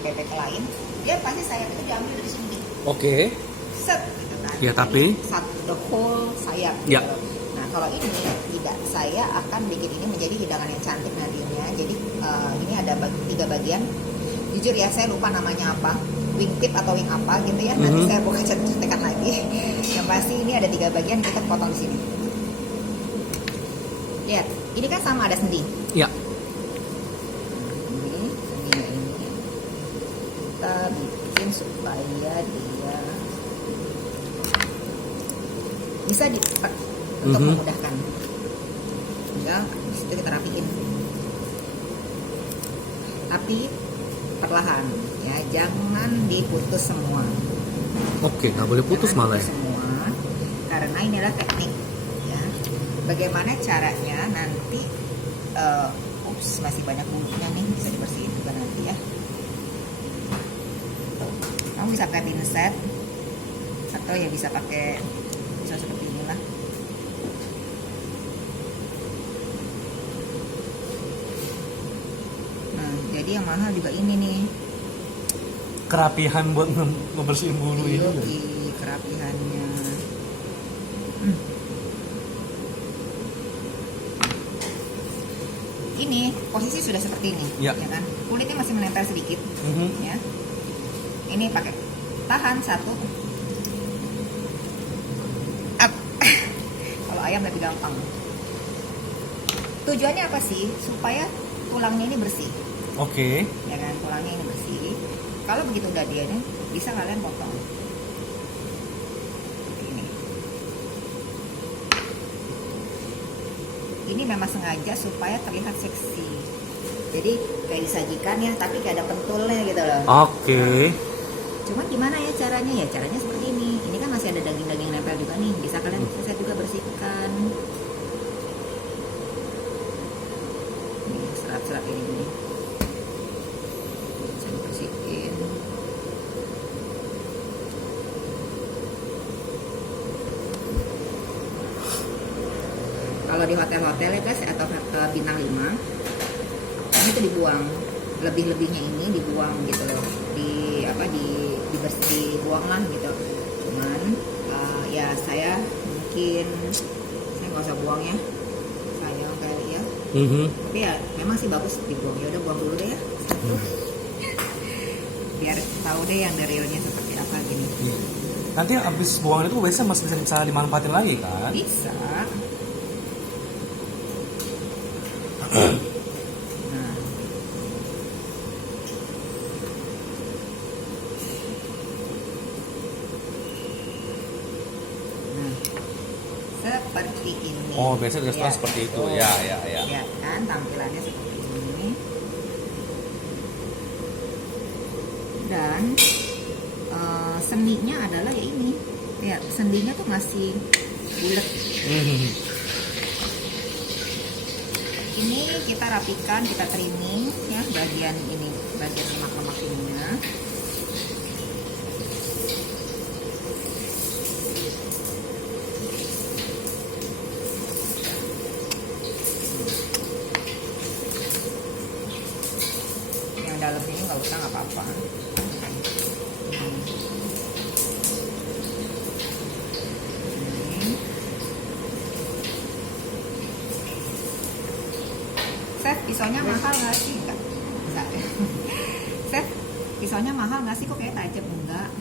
bebek lain, dia pasti sayap itu diambil dari sini. Oke. Set gitu kan. Ya, tapi the whole sayap Ya. gitu. Nah kalau ini tidak, saya akan bikin ini menjadi hidangan yang cantik nantinya. Jadi ini ada 3 bagian. Jujur ya saya lupa namanya apa, wing tip atau wing apa gitu ya. Nanti saya buka contekan lagi. Yang pasti ini ada 3 bagian, kita potong di sini. Lihat, ini kan sama ada sendi. Ya. Ini sendinya ini kita bikin supaya dia bisa diikat untuk memudahkan. Tinggal disitu kita rapiin. Tapi perlahan ya, jangan diputus semua. Oke, nggak boleh putus Jangan malah ya. semua, karena ini adalah teknik ya. Bagaimana caranya nanti masih banyak bulunya nih, bisa dibersihin juga nanti ya. Kamu bisa pakai pinset atau ya bisa pakai bisa seperti inilah. Nah, jadi yang mahal juga ini nih. Kerapihan buat ngebersihin bulu ini. Yoi, kerapihannya. Ini posisi sudah seperti ini, Ya. kan? Kulitnya masih menempel sedikit, ya. Ini pakai tahan 1. Up. Kalau ayam lebih gampang. Tujuannya apa sih? Supaya tulangnya ini bersih, Oke. ya kan? Tulangnya ini bersih. Kalau begitu udah dia nih, bisa kalian potong. Seperti ini. Ini memang sengaja supaya terlihat seksi. Jadi kayak disajikan ya, tapi kayak ada pentulnya gitu loh. Oke. Cuman gimana ya caranya? Ya caranya seperti ini. Ini kan masih ada daging-daging nempel juga nih. Bisa kalian saya juga bersihkan. Nih serat-serat ini. Bisa dibersihin. Kalau di hotel-hotel ya guys, atau bintang 5, ini tuh dibuang. Lebih-lebihnya ini dibuang gitu loh. Dibuang lah gitu. Cuman ya saya nggak usah buang ya, sayang kali ya. Tapi ya memang sih bagus dibuang. Ya udah buang dulu deh ya. Biar tahu deh yang the realnya seperti apa gini. Nanti abis buangan itu biasanya masih bisa dimanfaatin lagi kan? Bisa. Nah. Seperti ini. Oh, biasanya restoran Ya. seperti itu. Oh. Ya. Ya kan, tampilannya seperti ini. Dan sendinya adalah ya ini. Ya, sendinya tuh masih bulat. Ini kita rapikan, kita trimming ya bagian ini, bagian lemak-lemak ininya. Yang dalamnya ini nggak usah, nggak apa-apa. Chef, pisaunya mahal nggak sih? Enggak. Chef, pisaunya mahal nggak sih? Kok kayak tajam? Enggak.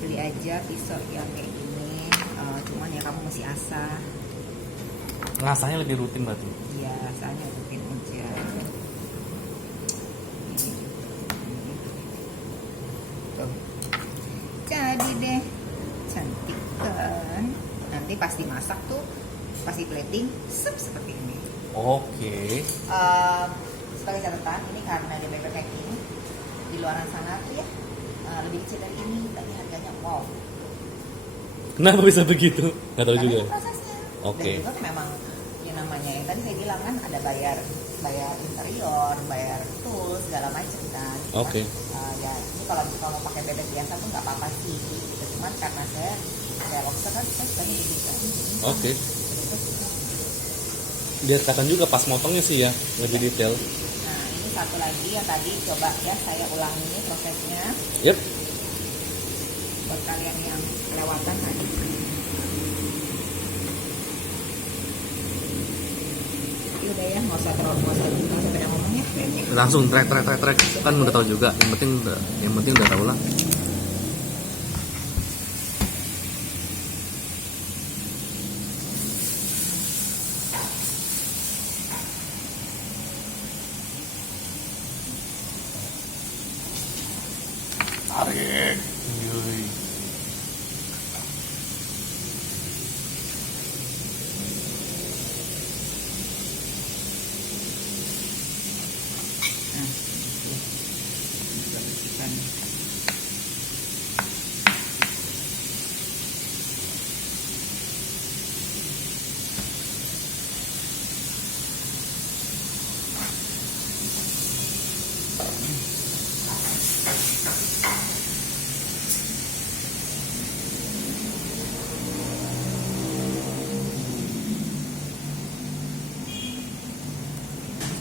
Beli aja pisau yang kayak gini. Cuman ya kamu mesti asah. Rasanya lebih rutin berarti. Iya, rasanya rutin aja. Tuh. Jadi deh, cantik kan? Nanti pas dimasak tuh, pas di plating, seperti ini. Oke. Sebagai catatan, ini karena dia bebek packing di luaran sana tuh ya lebih kecil dari ini, tapi harganya wow. Kenapa bisa begitu? Nggak tahu Karena juga. itu prosesnya. Oke. Dan juga kan memang yang namanya yang tadi saya bilang kan ada bayar interior, bayar tools segala macam kan. Oke. Ya ini kalau pakai bebek biasa tuh nggak apa-apa sih gitu. Cuman karena saya lobster kan saya sukanya begitu. Oke. Dia kelihatan juga pas motongnya sih ya, lebih detail. Nah ini satu lagi yang tadi coba ya saya ulangi ini prosesnya Yep. buat kalian yang kelewatan tadi. Jadi udah ya, nggak usah banyak ngomong ya. Langsung track. Kan udah tahu juga. Yang penting udah tahu lah. Tarik. Yui. Nah, bersihkan.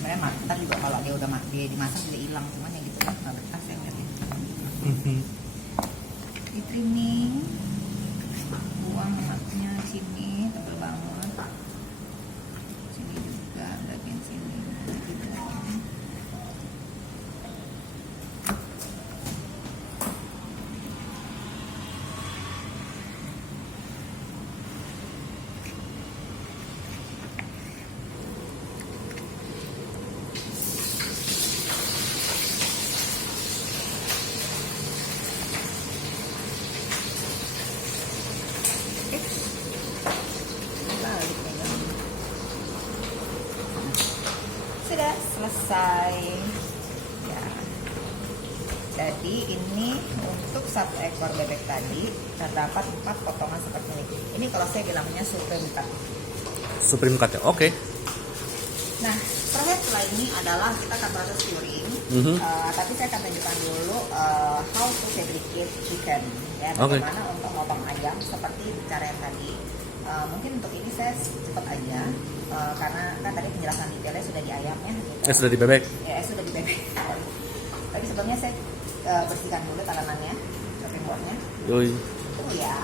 Sebenarnya ntar juga kalau dia udah dimasak dia hilang, cuman yang gitu kan nggak betah saya ngeliatin. Di trimming, buang lemaknya sini tebel banget, sini juga bagian sini juga. Lalu pegang. Sudah selesai ya. Jadi ini untuk satu ekor bebek tadi terdapat 4 potongan seperti ini. Ini kalau saya bilangnya supreme cut. Supreme cut ya. Oke. Nah, proses setelah ini adalah kita akan proses curing. Tapi saya akan tunjukkan dulu how to fabricate chicken, ya. Bagaimana untuk motong ayam seperti cara yang tadi. Mungkin untuk ini saya cepat aja karena kan tadi penjelasan detailnya sudah di ayamnya. Gitu. Sudah di bebek. Ya, sudah di bebek. Tapi sebelumnya saya bersihkan dulu talenannya, chopping boardnya. Yoi. Tunggu ya.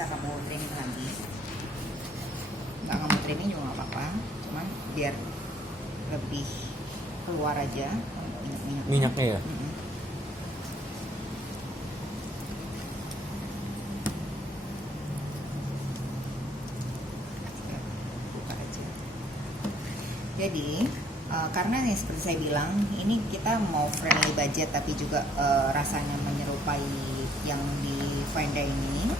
bisa kamu training lagi. Nggak kamu training juga nggak apa-apa, cuman biar lebih keluar aja Minyaknya ya. Buka aja. Jadi karena nih seperti saya bilang, ini kita mau friendly budget tapi juga rasanya menyerupai yang di fine dining.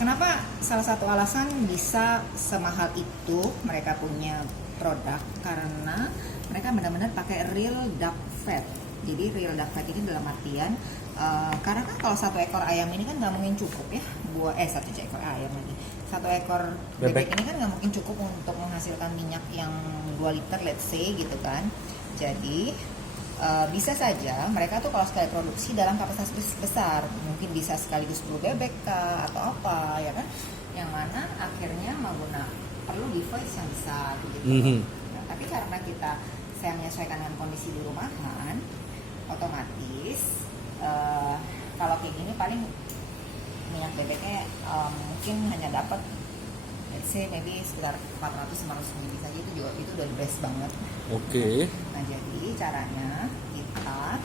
Kenapa salah satu alasan bisa semahal itu mereka punya produk, karena mereka benar-benar pakai real duck fat. Jadi real duck fat ini dalam artian karena kan kalau satu ekor ayam ini kan nggak mungkin cukup ya buat satu ekor ayam lagi, satu ekor bebek ini kan nggak mungkin cukup untuk menghasilkan minyak yang 2 liter let's say gitu kan. Jadi bisa saja mereka tuh kalau sekali produksi dalam kapasitas besar, mungkin bisa sekaligus 10 bebek kah, atau apa ya kan, yang mana akhirnya perlu device yang besar gitu. Nah, tapi karena saya menyesuaikan dengan kondisi di rumahan, otomatis kalau kayak gini paling minyak bebeknya mungkin hanya dapat let's say maybe sekitar 400-500 ml saja, itu udah the best banget. Oke. Nah, jadi caranya kita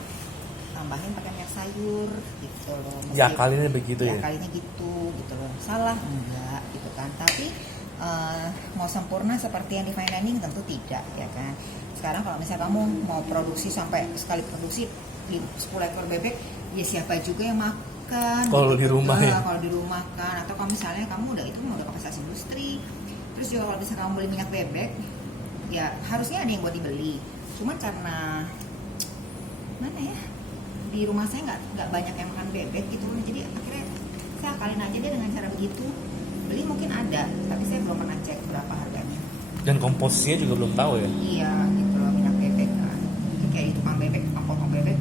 tambahin pakai minyak sayur gitu loh. Ya kalinya begitu ya. Kalinya gitu loh. Salah enggak gitu kan. Tapi mau sempurna seperti yang di fine dining tentu tidak ya kan. Sekarang kalau misalnya kamu mau produksi sampai sekali produksi 10 ekor bebek, ya siapa juga yang makan kalau gitu, di rumah ya. Kalau di rumah kan, atau kalau misalnya kamu udah kapasitas industri. Terus juga kalau misalnya kamu beli minyak bebek, ya harusnya ada yang buat dibeli. Cuma karena mana ya, di rumah saya nggak banyak yang makan bebek gitu, jadi akhirnya saya akalin aja deh dengan cara begitu. Beli mungkin ada, tapi saya belum pernah cek berapa harganya. Dan komposisinya juga belum tahu ya. Iya gitu loh, minyak bebek kan. Kayak di tukang bebek, tukang potong bebek,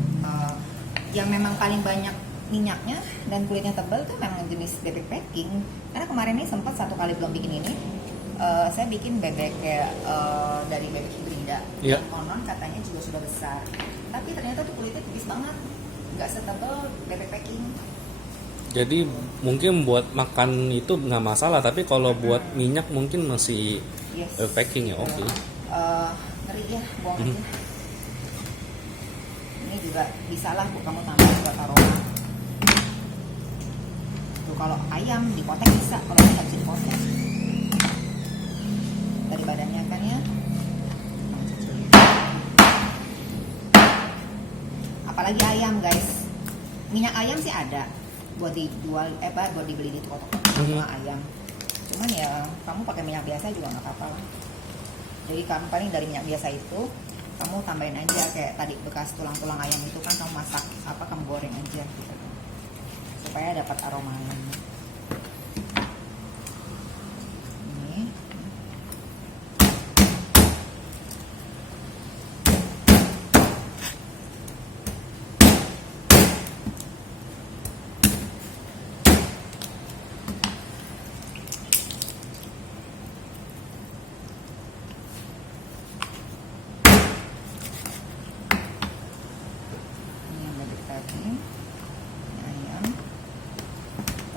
yang memang paling banyak minyaknya dan kulitnya tebal tuh memang jenis bebek packing. Karena kemarin ini sempat satu kali belum bikin ini, saya bikin bebek kayak dari bebek hibrida. Iya. Konon katanya juga sudah besar, tapi ternyata tuh kulitnya tipis banget, nggak setebal bebek packing. Jadi mungkin buat makan itu nggak masalah, tapi kalau buat minyak mungkin masih packing ya. Oke. Ngeri ya, buang aja. Ini juga bisa lah bu, kamu tambah buat aroma. Tuh kalau ayam dipotek bisa, kalau nggak bisa dipotek. Dari badannya kan ya. Apalagi ayam guys, minyak ayam sih ada buat dijual, buat dibeli di toko-toko ayam. Cuman ya kamu pakai minyak biasa juga nggak apa-apa lah. Jadi kamu paling dari minyak biasa itu kamu tambahin aja kayak tadi bekas tulang-tulang ayam itu kan, kamu masak kamu goreng aja gitu supaya dapat aroma ayamnya. Ini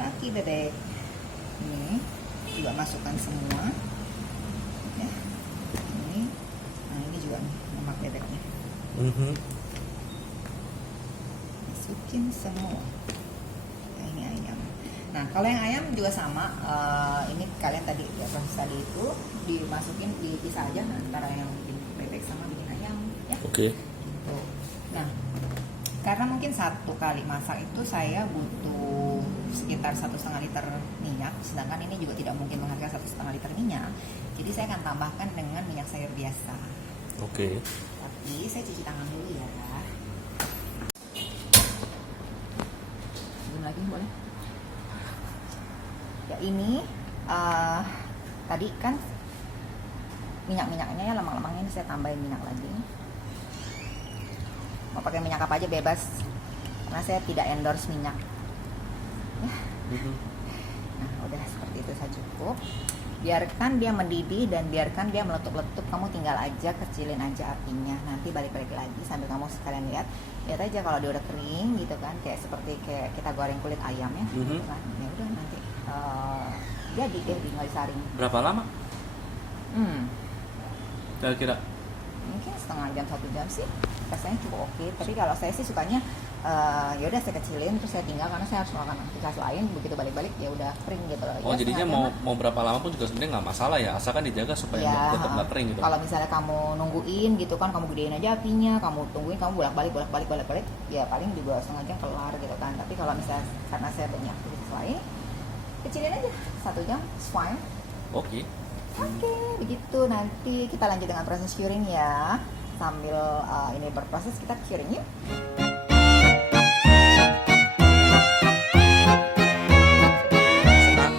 kaki bebek ini juga masukkan semua ya. Ini juga nih lemak bebeknya, masukin semua. Nah, ini ayam. Nah kalau yang ayam juga sama, ini kalian tadi ya proses tadi itu dimasukin, dipisah aja antara yang bikin bebek sama bikin ayam ya. Oke. Gitu. Nah karena mungkin satu kali masak itu saya butuh sekitar 1,5 liter minyak, sedangkan ini juga tidak mungkin menghabiskan 1,5 liter minyak, jadi saya akan tambahkan dengan minyak sayur biasa. Oke. Tapi saya cuci tangan dulu ya. Belum lagi boleh. Ya ini tadi kan minyak-minyaknya ya, lemak-lemaknya ini saya tambahin minyak lagi. Mau pakai minyak apa aja bebas, karena saya tidak endorse minyak ya. Nah udah seperti itu saja cukup. biarkan dia mendidih dan biarkan dia meletup-letup. Kamu tinggal aja kecilin aja apinya, nanti balik-balik lagi sambil kamu sekalian lihat aja kalau dia udah kering gitu kan, kayak seperti kayak kita goreng kulit ayam ya, gitu kan. Ya udah nanti jadi deh, tinggal disaring. Berapa lama? Kira-kira? Mungkin setengah jam 1 jam sih, rasanya cukup oke. Tapi kalau saya sih sukanya ya udah saya kecilin terus saya tinggal, karena saya harus melakukan aktivitas lain, begitu balik-balik ya udah kering gitu loh. Oh Ya, jadinya setengah jam mau berapa lama pun juga sebenarnya nggak masalah ya, asalkan dijaga supaya ya, tetap nggak kering gitu. kalau misalnya kamu nungguin gitu kan, kamu gedein aja apinya, kamu tungguin, kamu bolak-balik ya paling juga setengah jam kelar gitu kan. Tapi kalau misalnya karena saya banyak aktivitas lain, kecilin aja 1 jam, it's fine. Oke. Oke, begitu. Nanti kita lanjut dengan proses curing ya. Sambil ini berproses, kita curing yuk.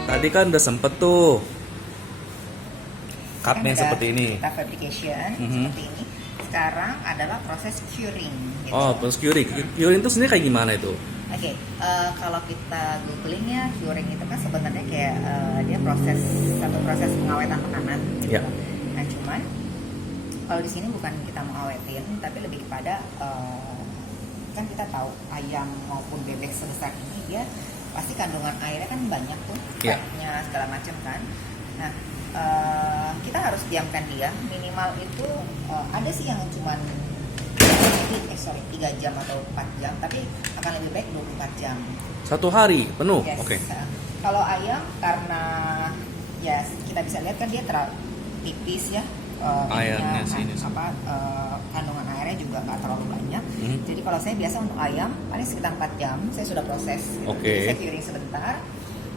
Tadi kan udah sempet tuh cupnya Kan udah seperti ini. Kita fabrication seperti ini. Sekarang adalah proses curing. Gitu. Oh, proses curing. Curing itu sebenarnya kayak gimana itu? Oke, kalau kita googling ya, curing itu kan sebenarnya kayak dia satu proses pengawetan makanan. Gitu. Ya. Nah, cuman kalau di sini bukan kita mengawetin, tapi lebih kepada kan kita tahu ayam maupun bebek sebesar ini dia pasti kandungan airnya kan banyak tuh, Ya. fatnya segala macam kan. Nah, kita harus diamkan dia minimal itu ada sih yang cuman 3 jam atau 4 jam, tapi akan lebih baik 24 jam. 1 hari penuh. Yes. Oke. Kalau ayam karena ya kita bisa lihat kan dia terlalu tipis ya, Airnya ininya, sini. kandungan airnya juga nggak terlalu banyak. Jadi kalau saya biasa untuk ayam paling sekitar 4 jam saya sudah proses. Oke. Jadi saya curing sebentar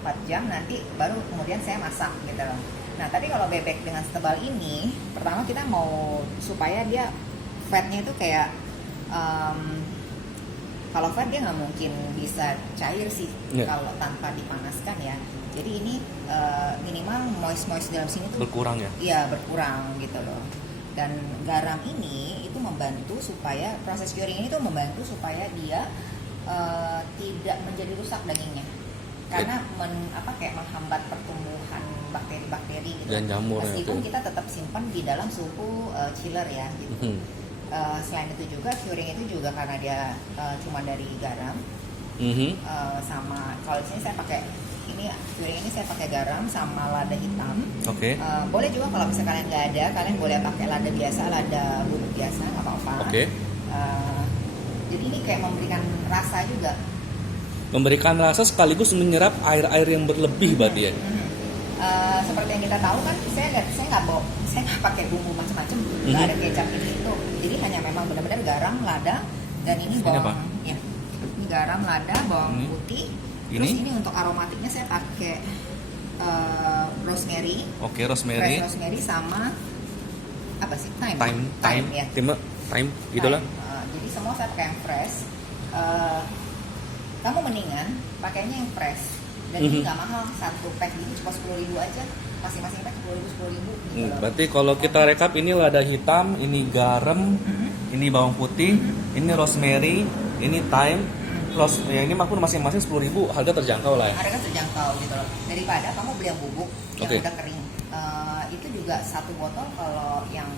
4 jam, nanti baru kemudian saya masak gitu loh. Nah tapi kalau bebek dengan setebal ini, pertama kita mau supaya dia fatnya itu kayak kalau fat dia nggak mungkin bisa cair sih kalau tanpa dipanaskan ya. Jadi ini minimal moist dalam sini tuh Berkurang ya? Iya berkurang gitu loh. Dan garam ini itu membantu supaya proses curing ini tuh membantu supaya dia tidak menjadi rusak dagingnya. Karena kayak menghambat pertumbuhan bakteri-bakteri gitu. Dan jamur Meskipun kita tetap simpan di dalam suhu chiller ya gitu. Selain itu juga curing itu juga karena dia cuma dari garam sama, kalau di sini saya pakai curing ini saya pakai garam sama lada hitam. Oke. Boleh juga kalau misalnya kalian nggak ada, kalian boleh pakai lada biasa, lada bubuk biasa, nggak apa-apa. Oke. Jadi ini kayak memberikan rasa juga. Memberikan rasa sekaligus menyerap air-air yang berlebih berarti ya. Seperti yang kita tahu kan, saya nggak pakai bumbu macam-macam, nggak ada kecap itu. Jadi hanya memang benar-benar garam, lada, dan ini bawang. Ya, ini garam, lada, bawang putih. Terus ini untuk aromatiknya saya pakai rosemary. Oke, rosemary. Fresh rosemary sama apa sih? Thyme ya. Thyme gitulah. Jadi semua saya pakai yang fresh. Kamu mendingan pakainya yang fresh. Dan ini nggak mahal, satu pack ini cuma 10.000 aja, masing-masing pack 10.000 gitu loh. Berarti kalau kita rekap, ini lada hitam, ini garam, ini bawang putih, ini rosemary, ini thyme, ya ini maupun masing-masing 10.000, harga terjangkau lah ya. Harga terjangkau gitu loh. Daripada kamu beli yang bubuk yang udah kering, itu juga satu botol kalau yang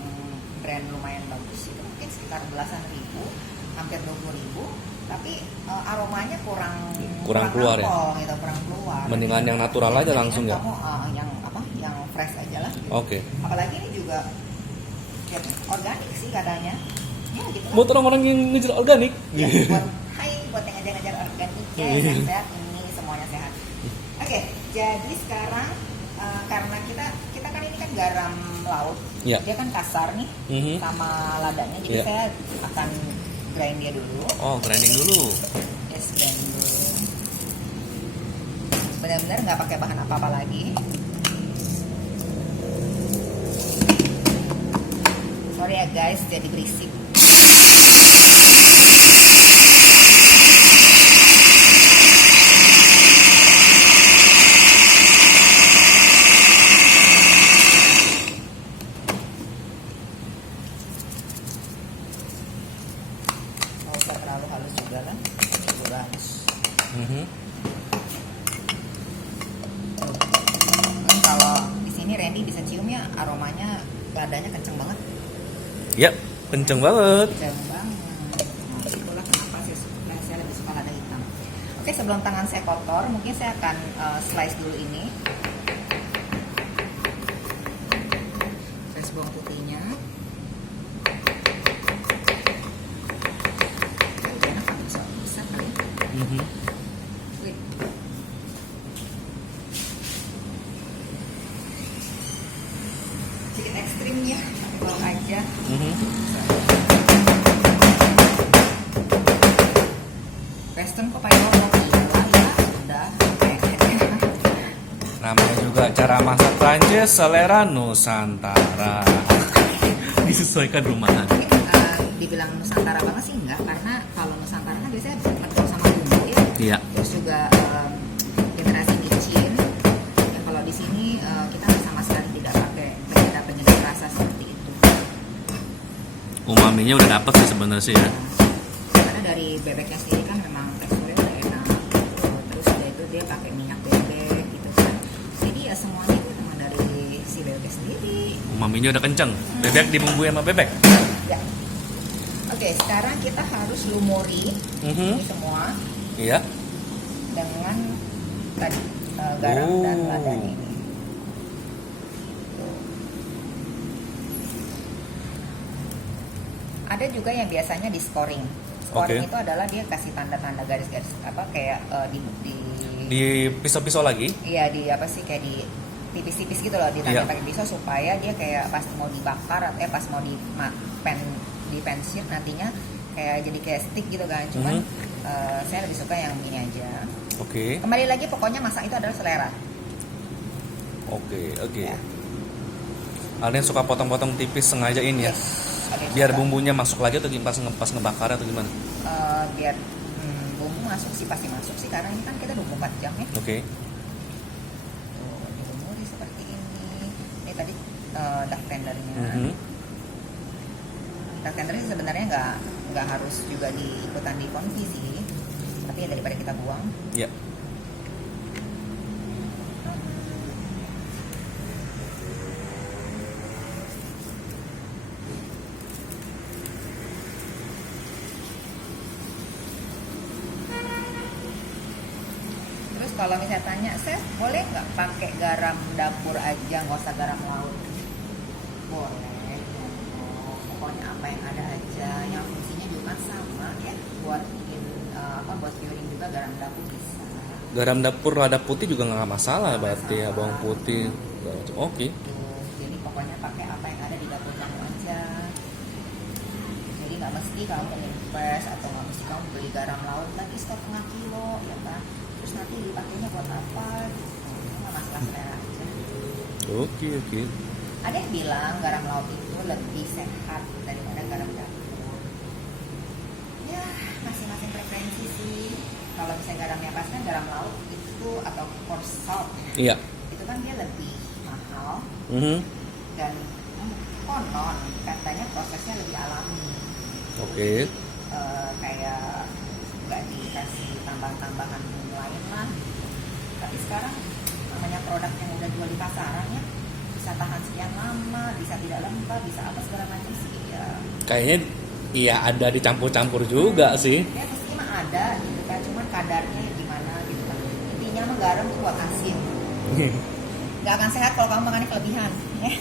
brand lumayan bagus itu mungkin sekitar belasan ribu, hampir 20.000. Tapi aromanya kurang keluar ya. Gitu, kurang keluar. Mendingan yang natural aja langsung ya. Kamu yang fresh aja lah. Gitu. Oke. Apalagi ini juga ya, organik sih katanya. Ya gitu. Buat orang-orang yang ngejar organik. Ya, buat yang ngejar organik ya, yang sehat ini semuanya sehat. Oke, jadi sekarang karena kita kan ini kan garam laut, dia kan kasar nih sama ladanya, jadi saya akan grind dia dulu. Oh, grinding dulu. Yes, grind dulu. Benar-benar nggak pakai bahan apa-apa lagi. Sorry ya guys, jadi berisik. Terlalu halus juga kan, udah halus. Kalau di sini ini bisa cium ya, aromanya ladanya kenceng banget. Ya, kenceng banget. Kenceng banget. Nah, itulah kenapa saya lebih suka lada hitam. Oke, sebelum tangan saya kotor, mungkin saya akan slice dulu ini. Slice bawang putihnya. Udah enak kan, bisa kali. Wait. Sedikit ekstrim ya, pakai bawang aja. Western kok pakai bawang gila ya, udah. Namanya juga cara masak Prancis, selera Nusantara. Disesuaikan rumahan. Dibilang Nusantara banget sih enggak, karena kalau Nusantara kan biasanya kental sama bumbu ya. Iya. Terus juga generasi micin. Ya kalau di sini kita sama sekali tidak pakai penyedap rasa seperti itu. Umaminya udah dapet sih sebenarnya sih ya. Karena dari bebeknya sendiri kan memang teksturnya udah enak. Terus udah itu dia pakai minyak bebek gitu kan. Jadi ya semuanya itu memang dari si bebek sendiri. Umaminya udah kenceng. Bebek dibumbui sama bebek. Ya. Oke, sekarang kita harus lumuri ini semua Iya. dengan tadi garam dan ladanya ini. Ada juga yang biasanya di scoring. Scoring itu adalah dia kasih tanda-tanda garis-garis apa kayak Di pisau-pisau lagi. iya di apa sih kayak di tipis-tipis gitu loh, ditanda pakai pisau supaya dia kayak pas mau dibakar atau pas mau di pan sheet nantinya kayak jadi kayak stick gitu kan. Cuman saya lebih suka yang ini aja. Oke. Kembali lagi pokoknya masak itu adalah selera. Oke. Ya. Ada yang suka potong-potong tipis sengajain ya. Ada yang Biar suka. bumbunya masuk lagi atau pas ngebakar atau gimana? Biar bumbu masuk sih, pasti masuk sih karena ini kan kita 24 jam ya. Oke. Tuh, dilumuri seperti ini. Ini tadi duck tendernya. Duck tender sih sebenarnya nggak harus juga diikutan di konfi sih, tapi ya daripada kita buang. Ya. Terus kalau misalnya tanya, Chef, boleh nggak pakai garam dapur aja, nggak usah garam laut? Boleh. Pokoknya apa yang ada aja, yang fungsinya juga kan sama ya, buat buat curing juga garam dapur bisa. Garam dapur lada putih juga nggak masalah berarti ya, bawang putih. Oke. Jadi pokoknya pakai apa yang ada di dapur kamu aja. Jadi nggak mesti kamu invest atau nggak mesti kamu beli garam laut lagi setengah kilo ya kan. Terus nanti dipakainya buat apa? Cuma masalah selera aja. Oke. Ada yang bilang garam laut itu lebih sehat daripada garam dapur. Ya, masing-masing preferensi sih. Kalau misalnya garamnya pas kan garam laut itu atau coarse salt. Iya. Itu kan dia lebih mahal dan konon katanya prosesnya lebih alami. Oke. Kayak nggak dikasih tambahan-tambahan lain lah. Tapi sekarang namanya produk yang udah jual di pasaran ya, bisa tahan sekian lama, bisa tidak lembab, bisa apa segala macam sih ya. Kayaknya iya ada dicampur-campur juga sih. Ya pasti mah ada gitu kan, cuman kadarnya gimana gitu kan. Intinya mah garam tuh buat asin. Nggak akan sehat kalau kamu makannya kelebihan ya.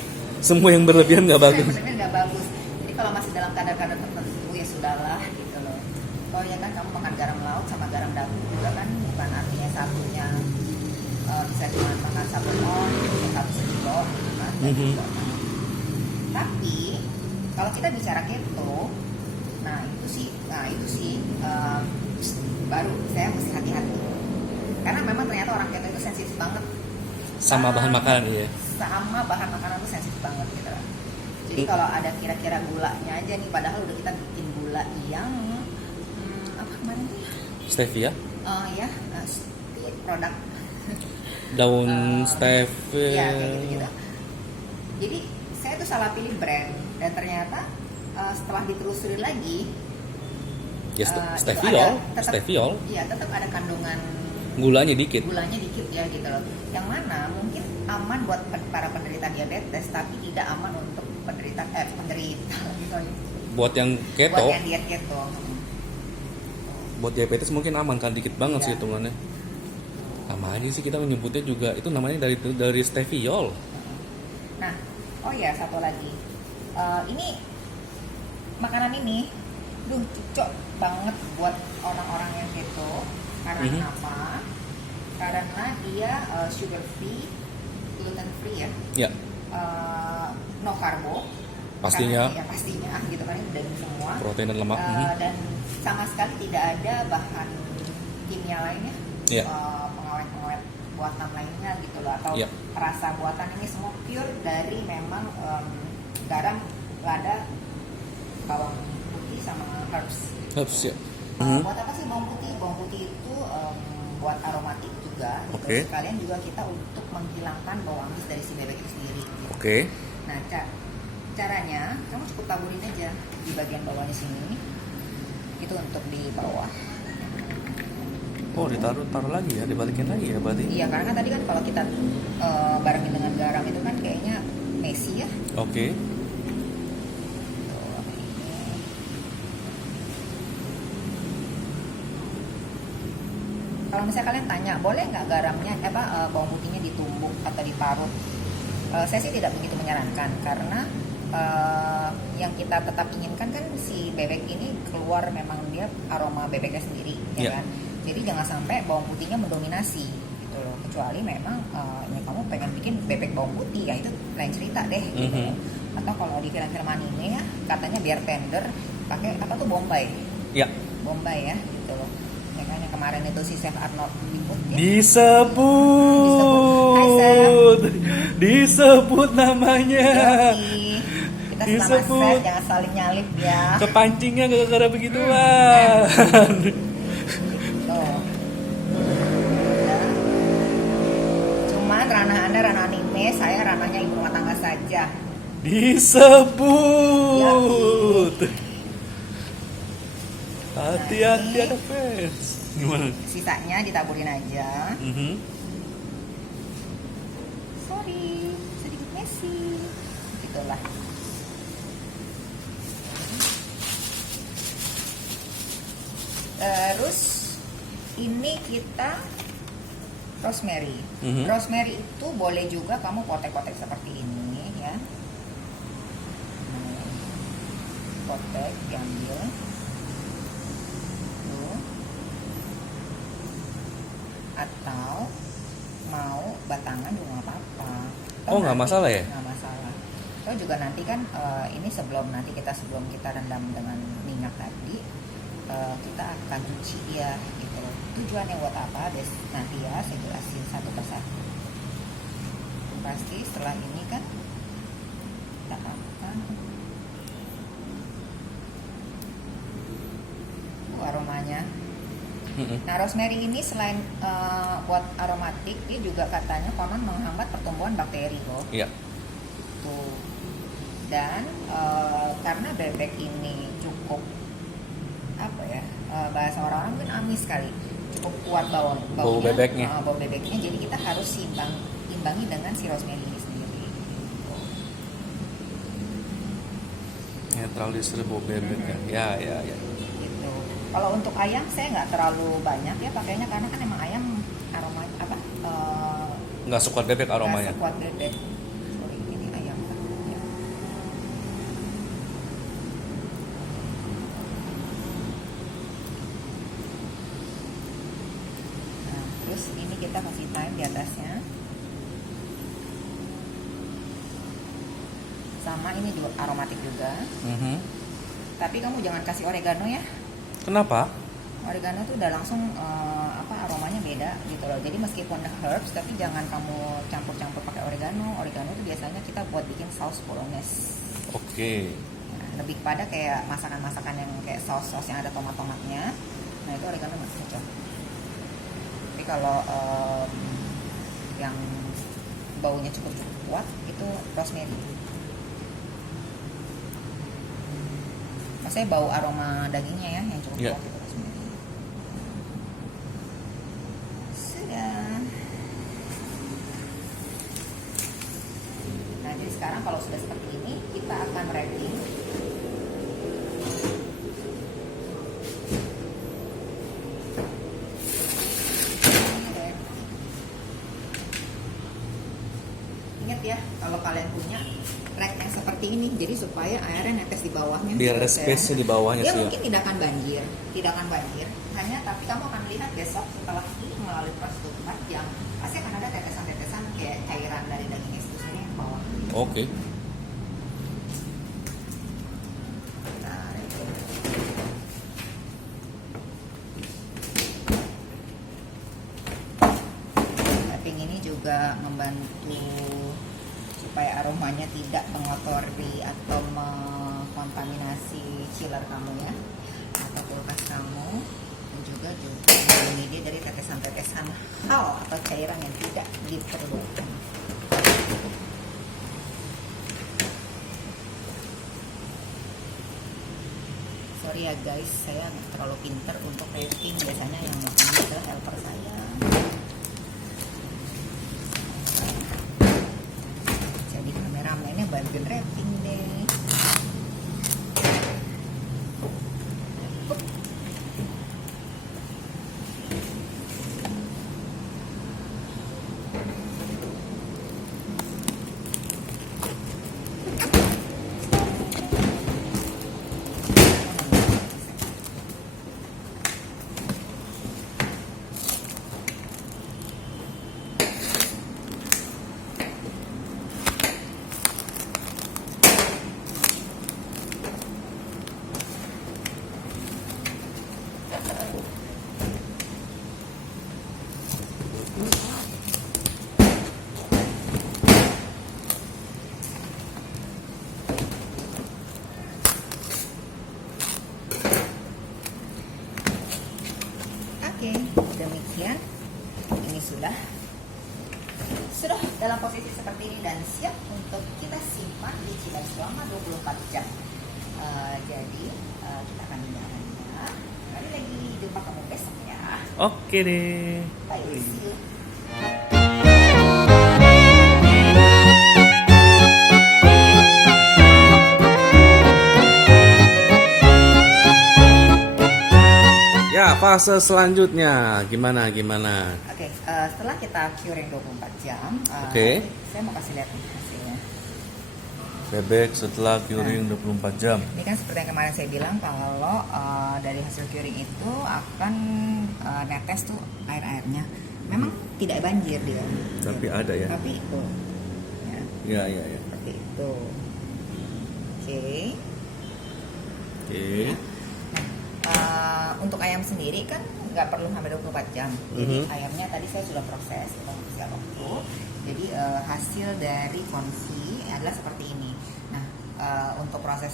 Semua yang berlebihan nggak bagus. Sebenarnya nggak bagus. Jadi kalau masih dalam kadar-kadar tertentu ya sudahlah gitu loh. Kalau ya kan kamu makan garam laut sama garam dapur juga kan bukan artinya satunya bisa cuma makan 1 ton, satu sekilo gitu kan. Tapi kalau kita bicara keto, nah itu sih baru saya mesti hati-hati. Karena memang ternyata orang keto itu sensitif banget Sama bahan makanan ya. sama bahan makanan tuh sensitif banget gitu. Jadi kalau ada kira-kira gulanya aja nih, padahal udah kita bikin gula yang apa kemarin tuh ya? Stevia. Ya, produk Daun stevia. ya kayak gitu-gitu. Jadi saya tuh salah pilih brand dan ternyata setelah ditelusuri lagi Ya itu steviol. ada- tetap- Steviol. Iya, tetap ada kandungan Gulanya dikit. gulanya dikit ya gitu loh. Yang mana mungkin aman buat para penderita diabetes, tapi tidak aman untuk penderita sorry. Buat yang keto, Buat yang diet keto. buat diabetes mungkin aman kan, dikit banget Iya. sih hitungannya. Sama aja sih kita menyebutnya juga itu namanya dari steviol. Nah, oh ya satu lagi. Ini makanan ini cocok banget buat orang-orang yang keto. Karena Mhm. kenapa? Karena dia sugar free, gluten free ya. Ya, No karbo. Pastinya. Karena, ya pastinya gitu kan ini daging semua. protein dan lemak. Mhm. Dan sama sekali tidak ada bahan kimia lainnya. Iya. Pengawet-pengawet buatan lainnya gitu loh, atau Iya. rasa buatan ini semua pure dari memang garam, lada, bawang putih sama herbs. Herbs ya. Mhm. Buat apa sih bawang putih? Bawang putih itu buat aromatik juga. Gitu. Oke. Sekalian juga kita untuk menghilangkan bau amis dari si bebek itu sendiri. Gitu. Oke. Nah, caranya kamu cukup taburin aja di bagian bawahnya sini. Itu untuk di bawah. Oh, taruh lagi ya, dibalikin lagi ya berarti. Iya, karena tadi kan kalau kita barengin dengan garam itu kan kayaknya messy ya. Oke. Tuh, ini. Kalau misalnya kalian tanya, boleh nggak garamnya, bawang putihnya ditumbuk atau diparut? Saya sih tidak begitu menyarankan karena yang kita tetap inginkan kan si bebek ini keluar memang dia aroma bebeknya sendiri, ya Iya. kan? Jadi jangan sampai bawang putihnya mendominasi gitu loh. Kecuali memang ya kamu pengen bikin bebek bawang putih, ya itu lain cerita deh gitu. Mhm. Atau kalau di film-film anime ya katanya biar tender pakai apa tuh Bombay. Ya. Bombay ya gitu loh. Ya kan yang kemarin itu si Chef Arnold Hollywood ya. Disebut. Hai, Chef. Disebut namanya. Yoi. Kita selama Disebut. set jangan saling nyalip ya. Kepancingnya gara-gara begituan. Tuh. Udah. Cuman ranah Anda ranah anime, saya ranahnya ibu rumah tangga saja. Disebut. Hati-hati Nah, ini- ada fans. Gimana? Sisanya ditaburin aja. Mhm. Sorry, sedikit messy. Gitulah. Terus ini kita rosemary. Mhm. Rosemary itu boleh juga kamu potek-potek seperti ini ya. Nah, potek diambil. Tuh. Atau mau batangan juga nggak apa-apa. Oh, nggak masalah ya? Nggak masalah. Atau juga nanti kan ini sebelum kita rendam dengan minyak tadi, kita akan cuci dia gitu. Tujuannya buat apa? Nanti ya saya jelasin satu persatu. Pasti setelah ini kan kita akan aromanya. Mhm. Nah, rosemary ini selain buat aromatik, dia juga katanya konon menghambat pertumbuhan bakteri loh. Iya. Tuh. Dan karena bebek ini cukup apa ya, bahasa orang-orang kan amis sekali, cukup kuat Bau baunya, bebeknya. bau bebeknya. Jadi kita harus imbangi dengan si rosemary ini sendiri. Gitu. Netralisir bau bebek ya. Ya. Gitu. Kalau untuk ayam saya nggak terlalu banyak ya pakainya karena kan emang ayam aroma apa? Nggak sekuat bebek aromanya. Nggak sekuat bebek. Sorry, ini ayam. Ya. Nah, terus ini kita kasih thyme di atasnya. Sama ini juga aromatik juga. Mhm. Tapi kamu jangan kasih oregano ya. Kenapa? Oregano tuh udah langsung aromanya beda gitu loh. Jadi meskipun herbs tapi jangan kamu campur-campur pakai oregano. Oregano tuh biasanya kita buat bikin saus bolognese. Oke. Nah, lebih pada kayak masakan-masakan yang kayak saus-saus yang ada tomat-tomatnya. Nah, itu oregano masih cocok. Tapi kalau yang baunya cukup kuat itu rosemary. Maksudnya bau aroma dagingnya ya yang cukup Iya. kuat itu rosemary. Sudah. sekarang kalau sudah seperti ini, kita akan wrapping. Ingat ya, kalau kalian punya rack yang seperti ini, jadi supaya airnya netes di bawahnya. Biar ada space di bawahnya ya sih. mungkin tidak akan banjir, hanya tapi kamu akan lihat besok setelah ini melalui proses 24 jam pasti akan ada tetesan-tetesan kayak cairan dari daging itu sendiri yang ke bawah. Oke. Nah, itu. Wrapping ini juga membantu supaya aromanya tidak mengotori atau mengkontaminasi chiller kamu ya, atau kulkas kamu, dan juga melindungi dia dari tetesan-tetesan hal atau cairan yang tidak diperlukan. Sorry ya guys, saya nggak terlalu pinter untuk wrapping, biasanya yang melakukan itu helper saya. Jadi kameramennya bantuin wrapping deh. Oke, demikian ini sudah dalam posisi seperti ini dan siap untuk kita simpan di chiller selama 24 jam. Jadi kita akan menjalannya. Kali lagi jumpa kamu besok ya. Oke deh. Bye, see you. Ya, fase selanjutnya gimana? Oke, setelah kita curing 24 jam, Oke. saya mau kasih lihat nih hasilnya. Bebek setelah curing 24 jam. Ini kan seperti yang kemarin saya bilang kalau dari hasil curing itu akan netes tuh air-airnya. Memang tidak banjir dia. Tapi ada ya. Tapi itu. Ya, Ya. seperti itu. Oke. Oke. Untuk ayam sendiri kan nggak perlu sampai 24 jam. Jadi Mhm. ayamnya tadi saya sudah proses siap waktu. Jadi hasil dari konsi adalah seperti ini. Nah, untuk proses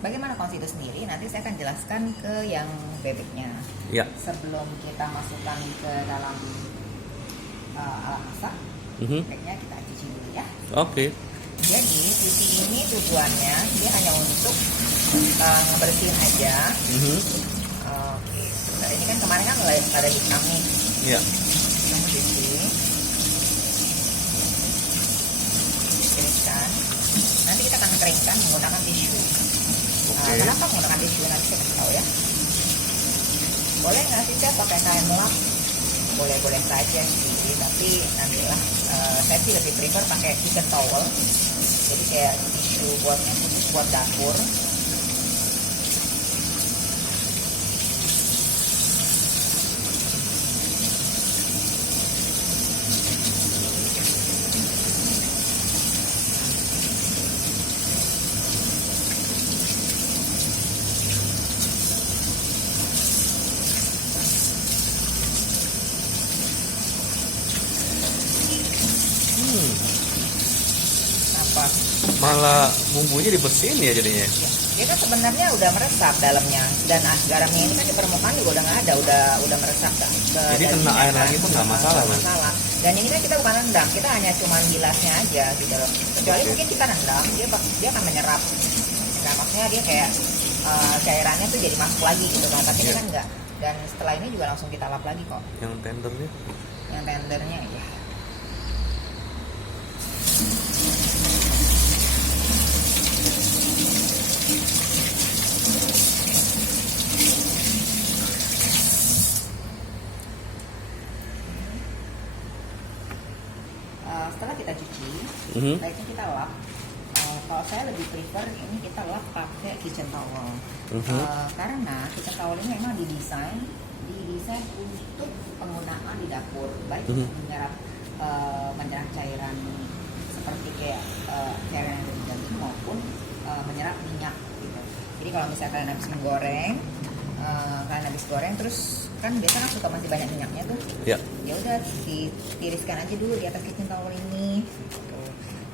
bagaimana konsi itu sendiri nanti saya akan jelaskan ke yang bebeknya. Ya. Sebelum kita masukkan ke dalam alat masak, Mhm. bebeknya kita cuci dulu ya. Oke. Jadi cuci ini tujuannya dia hanya untuk ngebersihin aja. Mhm. Oke, nah, ini kan kemarin kan ada hitam nih. Ya. Kita cuci, keringkan. Nanti kita akan keringkan menggunakan tisu. Oke. Kenapa menggunakan tisu? Nanti saya kasih tahu ya. Boleh nggak sih saya pakai kain lap? Boleh saja sih, tapi nantilah. Saya sih lebih prefer pakai kitchen towel. Jadi kayak tisu buat yang khusus buat dapur. Apa? Malah bumbunya dibersihin ya jadinya. Dia kan sebenarnya udah meresap dalamnya dan garamnya ini kan di permukaan juga udah nggak ada, udah meresap ke Jadi kena dagingnya air kan. lagi pun nggak masalah, Nggak kan? masalah. Dan ini kan kita bukan rendam, kita hanya cuma bilasnya aja gitu loh. Kecuali Oke. mungkin kita rendam, dia akan menyerap. Nah, maksudnya dia kayak cairannya tuh jadi masuk lagi gitu kan, tapi ini Iya. kan enggak. Dan setelah ini juga langsung kita lap lagi kok. Yang tendernya. Yang tendernya ya. setelah kita cuci, Mhm. baiknya kita lap. Kalau saya lebih prefer ini kita lap pakai kitchen towel. Karena kitchen towel ini memang didesain untuk penggunaan di dapur, baik untuk menyerap cairan seperti kayak cairan yang ada di daging maupun menyerap minyak gitu. Jadi kalau misalnya kalian habis goreng terus kan biasanya suka masih banyak minyaknya tuh. Ya. Ya udah ditiriskan aja dulu di atas kitchen towel ini. Gitu.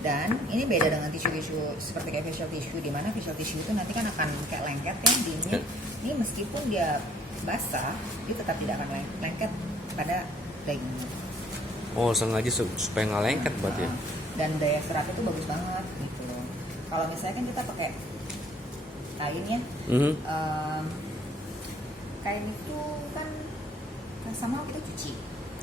Dan ini beda dengan tisu-tisu seperti kayak facial tissue, di mana facial tissue itu nanti kan akan kayak lengket ya di ini. Ini meskipun dia basah, dia tetap tidak akan lengket pada dagingnya. Oh, sengaja supaya nggak lengket berarti ya? Dan daya seratnya itu bagus banget gitu loh. Kalau misalnya kan kita pakai kain ya, kain itu kan sama kita cuci.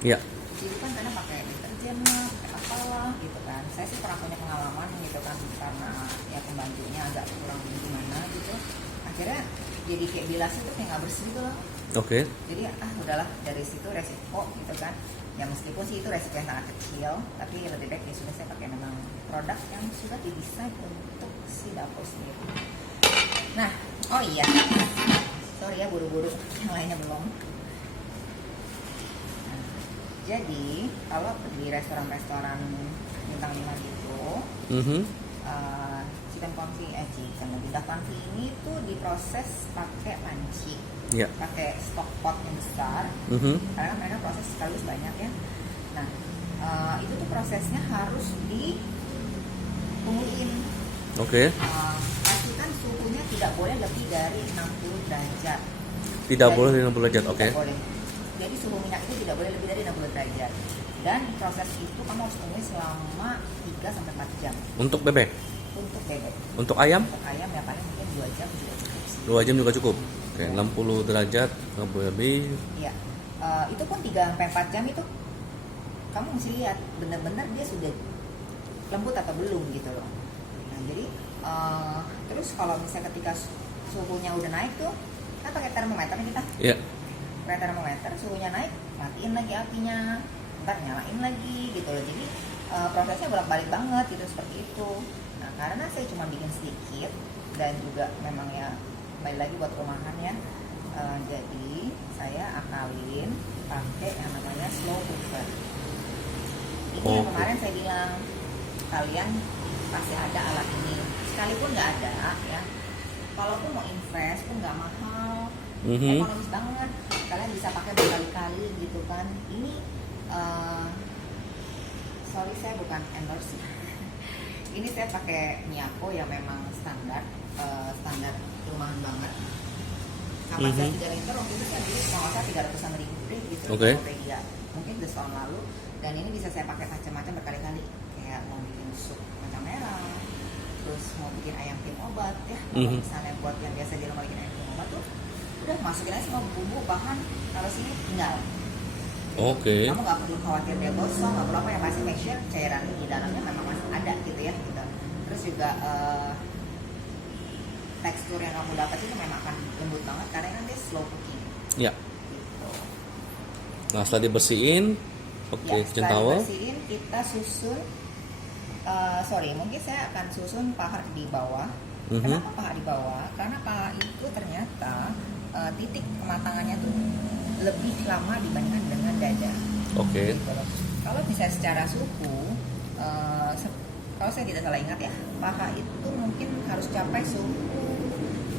Iya. Cuci itu kan karena pakai deterjen lah, pakai apalah gitu kan. Saya sih pernah punya pengalaman gitu kan, karena ya pembantunya agak kurang gimana gitu. Akhirnya jadi kayak bilasnya tuh kayak nggak bersih gitu loh. Oke. Jadi udahlah, dari situ resiko gitu kan. Ya meskipun sih itu resiko yang sangat kecil, tapi lebih baik ya sudah saya pakai memang produk yang sudah didesain untuk si dapur sendiri. Nah, oh iya, sorry ya buru-buru, yang lainnya belum. Nah, jadi kalau di restoran-restoran bintang 5 gitu, chicken lidah panci ini tuh diproses pakai panci. Iya. Pakai stock pot yang besar, karena mereka proses sekaligus banyak ya. Nah, itu tuh prosesnya harus ditungguin. Oke. Pastikan suhunya tidak boleh lebih dari 60 derajat. Tidak boleh 60 derajat, oke. Tidak boleh. Jadi suhu minyak itu tidak boleh lebih dari 60 derajat. Dan proses itu kamu harus tungguin selama 3-4 jam. Untuk bebek? Untuk bebek. Untuk ayam? Untuk ayam ya paling mungkin 2 jam juga cukup. 2 jam juga cukup? Oke, 60 derajat, nggak boleh lebih. Iya. Itu pun 3-4 jam itu kamu mesti lihat benar-benar dia sudah lembut atau belum gitu loh. Nah, jadi terus kalau misalnya ketika suhunya udah naik tuh, kan pakai termometer kita. Iya. Pakai termometer, suhunya naik, matiin lagi apinya, ntar nyalain lagi gitu loh. Jadi prosesnya bolak-balik banget gitu, seperti itu. Nah, karena saya cuma bikin sedikit dan juga memang ya kembali lagi buat rumahan ya, jadi saya akalin pakai yang namanya slow cooker. Ini yang kemarin saya bilang kalian pasti ada alat ini, sekalipun nggak ada ya, kalaupun mau invest pun nggak mahal, ekonomis banget, kalian bisa pakai berkali-kali gitu kan. Ini sorry saya bukan endorse ya. Ini saya pakai Miyako yang memang standar rumahan banget. Kapasitas 3 liter waktu itu saya beli kalau saya 300-an ribu deh gitu. Dia mungkin udah tahun lalu. Dan ini bisa saya pakai macam-macam berkali-kali. Kayak mau bikin sup kacang merah, terus mau bikin ayam tim obat ya. Kalau misalnya buat yang biasa di rumah bikin ayam tim obat tuh, udah masukin aja semua bumbu bahan, taruh sini tinggal. Oke. Kamu nggak perlu khawatir dia gosong, nggak perlu apa, yang pasti make sure cairan di dalamnya memang masih ada gitu ya. Gitu. Terus juga tekstur yang kamu dapat itu memang akan lembut banget karena kan dia slow cooking. Ya. Gitu. Nah, setelah dibersihin, kitchen towel. Setelah dibersihin kita susun. Mungkin saya akan susun paha di bawah. Kenapa paha di bawah? Karena paha itu ternyata titik kematangannya tuh lebih lama dibandingkan dengan dada. Oke. Gitu. Kalau misalnya secara suhu, kalau saya tidak salah ingat ya, paha itu mungkin harus capai suhu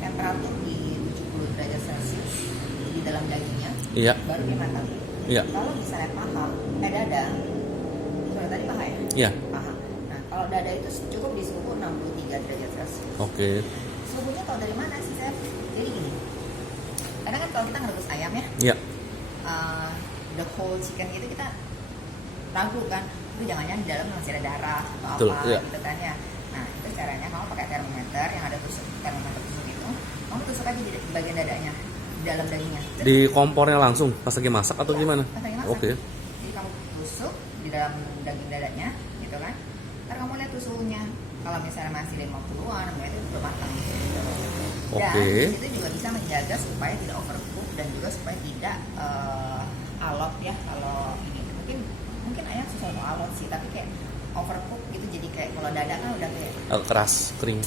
temperatur di 70 derajat Celcius di dalam dagingnya, baru dia matang. Iya. Kalau misalnya paha, dada, soalnya tadi paha ya? Iya. Paha. Nah, kalau dada itu cukup di suhu 63 derajat Celcius. Oke. Suhunya tahu dari mana sih, Chef? Jadi gini, karena kan kalau kita ngerebus ayam ya, Iya. The whole chicken itu kita ragu kan, itu jangan-jangan di dalam masih ada darah atau Betul, apa iya. gitu kan ya. Nah, itu caranya kamu pakai termometer yang ada termometer tusuk itu, kamu tusuk aja di bagian dadanya, di dalam dagingnya. Di kompornya langsung pas lagi masak atau gimana? Pas lagi masak. Oke. Jadi kamu tusuk di dalam daging dadanya gitu kan. Ntar kamu lihat tuh suhunya. Kalau misalnya masih 50-an, itu udah matang gitu. Dan itu juga bisa menjaga supaya tidak overcook dan juga supaya tidak alot ya. Kalau ini mungkin ayam susah untuk alot sih, tapi kayak overcook gitu, jadi kayak kalau dada kan udah kayak Agak keras, kering.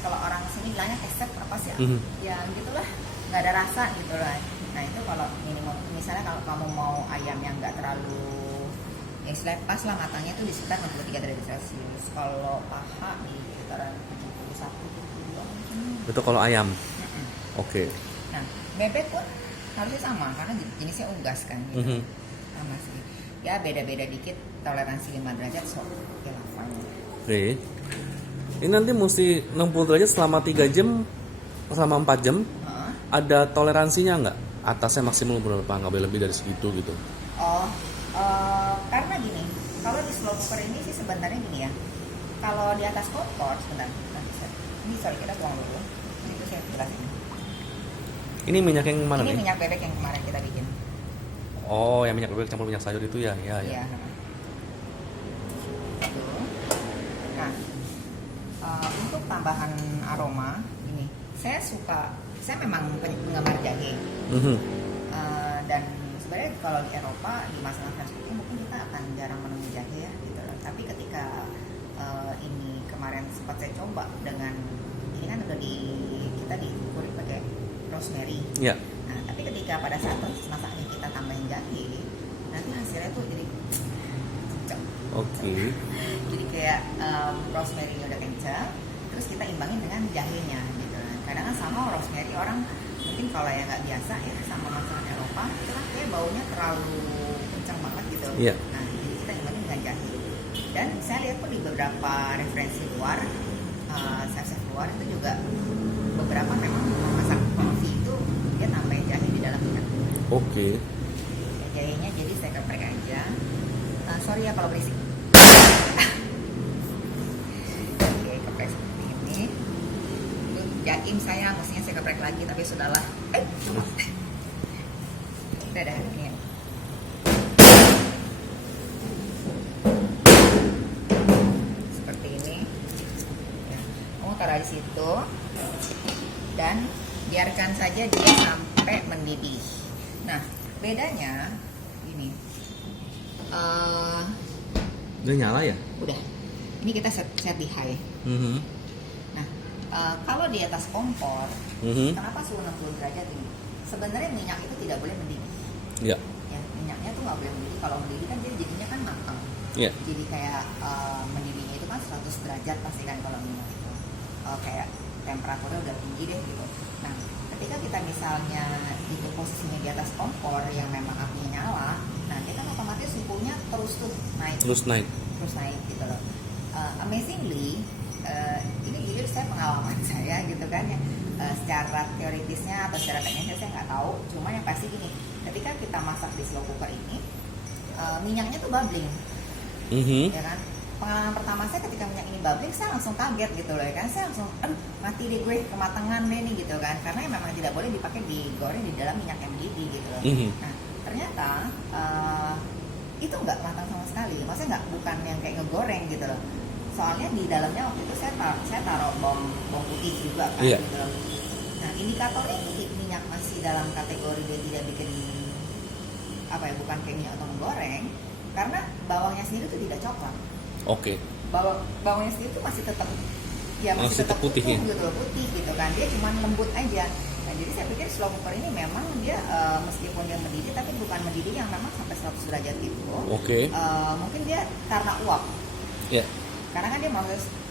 kalau orang sini bilangnya kesep apa sih, ya gitulah, nggak ada rasa gitu lah. Nah itu kalau minimum, misalnya kalau kamu mau ayam yang nggak terlalu yang pas lah matangnya itu di sekitar 63 derajat Celcius. Kalau paha di sekitaran 71 72 mungkin. Itu kalau ayam. Oke. Nah bebek pun harusnya sama karena jenisnya unggas kan gitu. Sama sih, ya beda-beda dikit, toleransi 5 derajat so ya Oke. Ini nanti mesti 60 derajat selama 3 jam, selama 4 jam. Ada toleransinya nggak? Atasnya maksimal berapa? Nggak boleh lebih dari segitu gitu. Karena gini, kalau di slow cooker ini sih sebenarnya gini ya. Kalau di atas kompor, sebentar, ini sorry kita tuang dulu. Itu saya jelasin. Ini minyak yang mana Ini nih? minyak bebek yang kemarin kita bikin. Oh, yang minyak bebek campur minyak sayur itu ya, ya. Iya. Nah, untuk tambahan aroma ini, saya memang penggemar jahe. Dan sebenarnya kalau di Eropa di masalah French cooking mungkin kita akan jarang menemui jahe ya gitu loh. Tapi ketika ini kemarin sempat saya coba dengan ini kan udah kita dikurik pakai rosemary. Iya. Nah, tapi ketika pada saat proses masaknya kita tambahin jahe, nanti hasilnya tuh jadi cocok. Oke. Jadi kayak rosemary-nya udah kencang, terus kita imbangin dengan jahenya gitu. Kadang kan sama rosemary orang mungkin kalau yang nggak biasa ya sama masakan Eropa itu kan kayak baunya terlalu kencang banget gitu. Iya. Nah, jadi kita imbangin dengan jahe. Dan saya lihat pun di beberapa referensi luar, chef-chef luar itu juga beberapa memang memasak confit itu dia tambahin jahe di dalam minyak. Oke. Jahenya jadi saya geprek aja. Sorry ya kalau berisik. Oke, geprek seperti ini. Jaim saya mestinya saya geprek lagi tapi sudahlah. Udah dah ini. Seperti ini. Ya. Kamu taruh di situ dan biarkan saja dia sampai mendidih. Nah, bedanya ini. Udah nyala ya? Udah. Ini kita set di high. Nah, kalau di atas kompor, kenapa suhu 60 derajat ini? Sebenarnya minyak itu tidak boleh mendidih. Iya. Ya, minyaknya tuh nggak boleh mendidih. Kalau mendidih kan dia jadinya kan matang. Iya. Jadi kayak mendidihnya itu kan 100 derajat pasti kan kalau minyak itu. Kayak temperaturnya udah tinggi deh gitu. Nah, ketika kita misalnya itu posisinya di atas kompor yang memang apinya nyala, nanti kan otomatis suhunya terus naik. Terus naik gitu loh. Amazingly, ini jujur saya pengalaman saya gitu kan ya. Secara teoritisnya atau secara teknisnya saya nggak tahu. Cuma yang pasti gini, ketika kita masak di slow cooker ini, minyaknya tuh bubbling, ya kan? Pengalaman pertama saya ketika minyak ini bubbling, saya langsung kaget gitu loh ya kan. Saya langsung, mati deh gue, kematangan deh nih gitu kan. Karena memang tidak boleh dipakai digoreng di dalam minyak yang mendidih gitu loh. Nah, ternyata itu nggak matang sama sekali. Maksudnya bukan yang kayak ngegoreng gitu loh. Soalnya di dalamnya waktu itu saya taruh bawang putih juga kan gitu loh. Nah, indikatornya minyak masih dalam kategori dia tidak bikin bukan kayak minyak atau menggoreng, karena bawangnya sendiri itu tidak coklat. Oke. Bawangnya sendiri itu masih tetap masih tetap putih ya? putih gitu kan. Dia cuma lembut aja. Nah, jadi saya pikir slow cooker ini memang dia meskipun dia mendidih tapi bukan mendidih yang memang sampai 100 derajat itu. Oke. Mungkin dia karena uap. Iya. Karena kan dia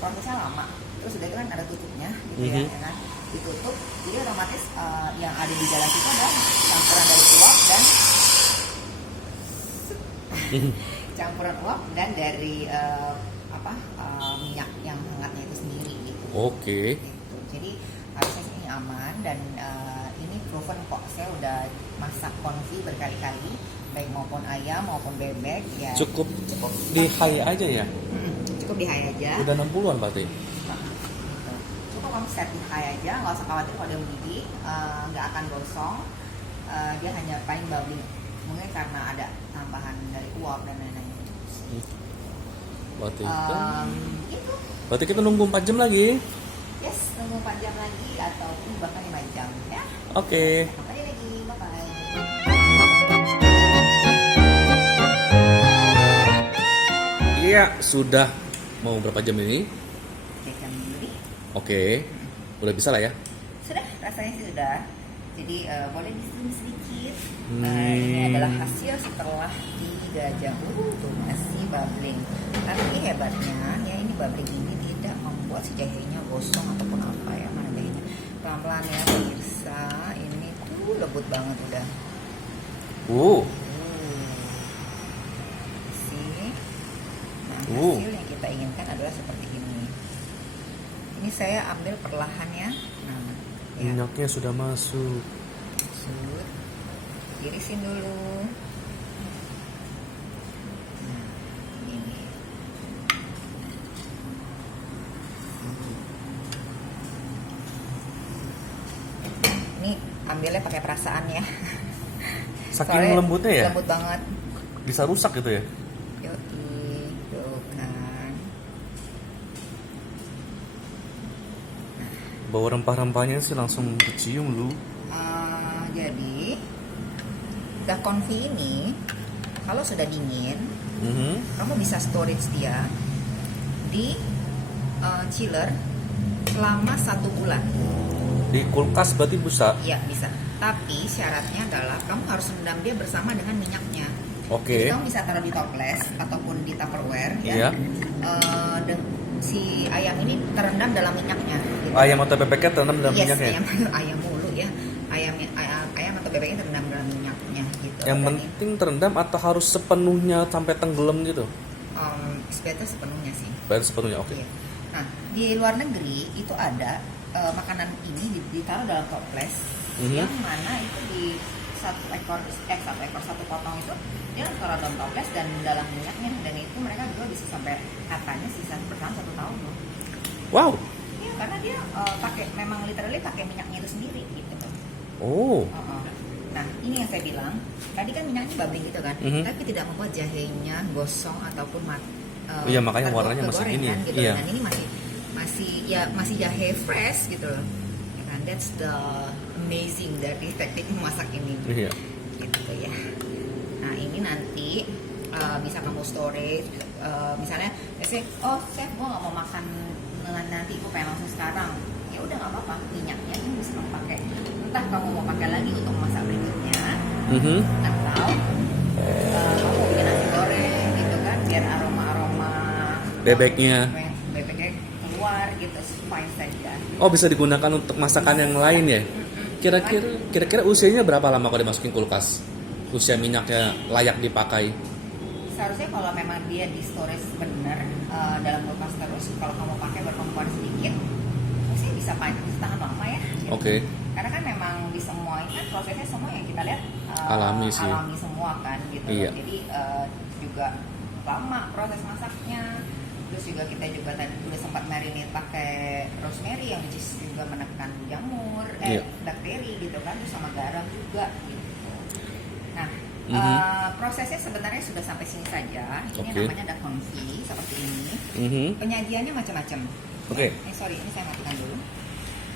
prosesnya lama. Terus udah itu kan ada tutupnya gitu ya kan. Ditutup, jadi otomatis yang ada di dalam itu adalah campuran dari uap dan campuran uap dan dari minyak yang hangatnya itu sendiri gitu. Oke. Gitu. Jadi harusnya ini aman dan ini proven kok. Saya udah masak confit berkali-kali, baik maupun ayam maupun bebek ya. Cukup di high aja ya? Cukup di high aja. Udah 60-an berarti? Cukup kamu set di high aja, nggak usah khawatir kalau dia mendidih, nggak akan gosong. Dia hanya paling bubbling. Mungkin karena ada tambahan dari uap dan lain-lain. Berarti kita nunggu 4 jam lagi? Yes, nunggu 4 jam lagi ataupun bahkan 5 jam ya. Oke. Sampai lagi, bye-bye. Iya, sudah mau berapa jam ini? Jam lebih. Oke, udah bisa lah ya. Sudah, rasanya sih sudah. Jadi boleh di-zoom sedikit. Ini adalah hasil setelah 3 jam. Tuh masih bubbling. Tapi hebatnya, ya ini bubbling ini tidak membuat si jahenya gosong ataupun apa ya. Mana jahenya? Pelan-pelan ya pemirsa. Ini tuh lembut banget udah. Sih. Nah, hasil yang kita inginkan adalah seperti ini. Ini saya ambil perlahan ya. Nah, ya. Minyaknya sudah masuk. Irisin dulu. Nah, ini. Ini ambilnya pakai perasaan ya. Saking Soalnya lembutnya ya? Lembut banget. Bisa rusak gitu ya? Yoi, tuh kan. Bawa rempah-rempahnya sih langsung kecium lu. Jadi Dakon V ini kalau sudah dingin, kamu bisa storage dia di chiller selama 1 bulan. Di kulkas berarti bisa? Iya bisa. Tapi syaratnya adalah kamu harus rendam dia bersama dengan minyaknya. Oke. Jadi kamu bisa taruh di toples ataupun di Tupperware ya. Iya. Si ayam ini terendam dalam minyaknya. Gitu. Ayam atau bebeknya terendam dalam Yes, minyaknya? ayam mulu ya. Ayam atau bebeknya terendam dalam minyaknya gitu. Yang penting terendam atau harus sepenuhnya sampai tenggelam gitu? Sebaiknya sepenuhnya sih. Baru sepenuhnya, oke. Iya. Nah, di luar negeri itu ada makanan ini ditaruh dalam toples yang mana itu di satu potong itu dia taruh dalam toples dan dalam minyaknya, dan itu mereka jual bisa sampai katanya sisa bertahan 1 tahun loh. Wow. Iya, karena dia memang literally pakai minyaknya itu sendiri gitu. Nah, ini yang saya bilang tadi kan minyaknya bubbling gitu kan, tapi tidak membuat jahenya gosong ataupun iya, makanya warnanya masih gini. Kan, gitu. Iya. Dan ini masih jahe fresh gitu loh. Ya kan, that's the amazing dari teknik memasak ini. Iya. Gitu ya. Nah, ini nanti bisa kamu storage. Misalnya, chef, gue nggak mau makan nanti, gue pengen langsung sekarang. Ya udah nggak apa-apa, minyaknya ini bisa kamu pakai. Entah kamu mau pakai lagi untuk masak berikutnya, atau kamu bikin nasi goreng gitu kan, biar aroma bebeknya keluar gitu, fine saja. Oh, bisa digunakan untuk masakan yang lain ya? Kira-kira usianya berapa lama kalau dimasukin kulkas? Usia minyaknya layak dipakai? Seharusnya kalau memang dia di storage benar dalam kulkas terus, kalau kamu pakai berkomponen sedikit, usia bisa tahan lama ya. Oke. Karena kan memang di semua ini kan prosesnya semua yang kita lihat alami semua kan gitu. Iya. Jadi juga lama proses masaknya. Terus juga kita juga tadi udah sempat marinate pakai rosemary yang juga menekan jamur, bakteri gitu kan, terus sama garam juga gitu. Nah, prosesnya sebenarnya sudah sampai sini saja. Ini namanya Dakon V seperti ini. Penyajiannya macam-macam. Oke. Sorry, ini saya matikan dulu.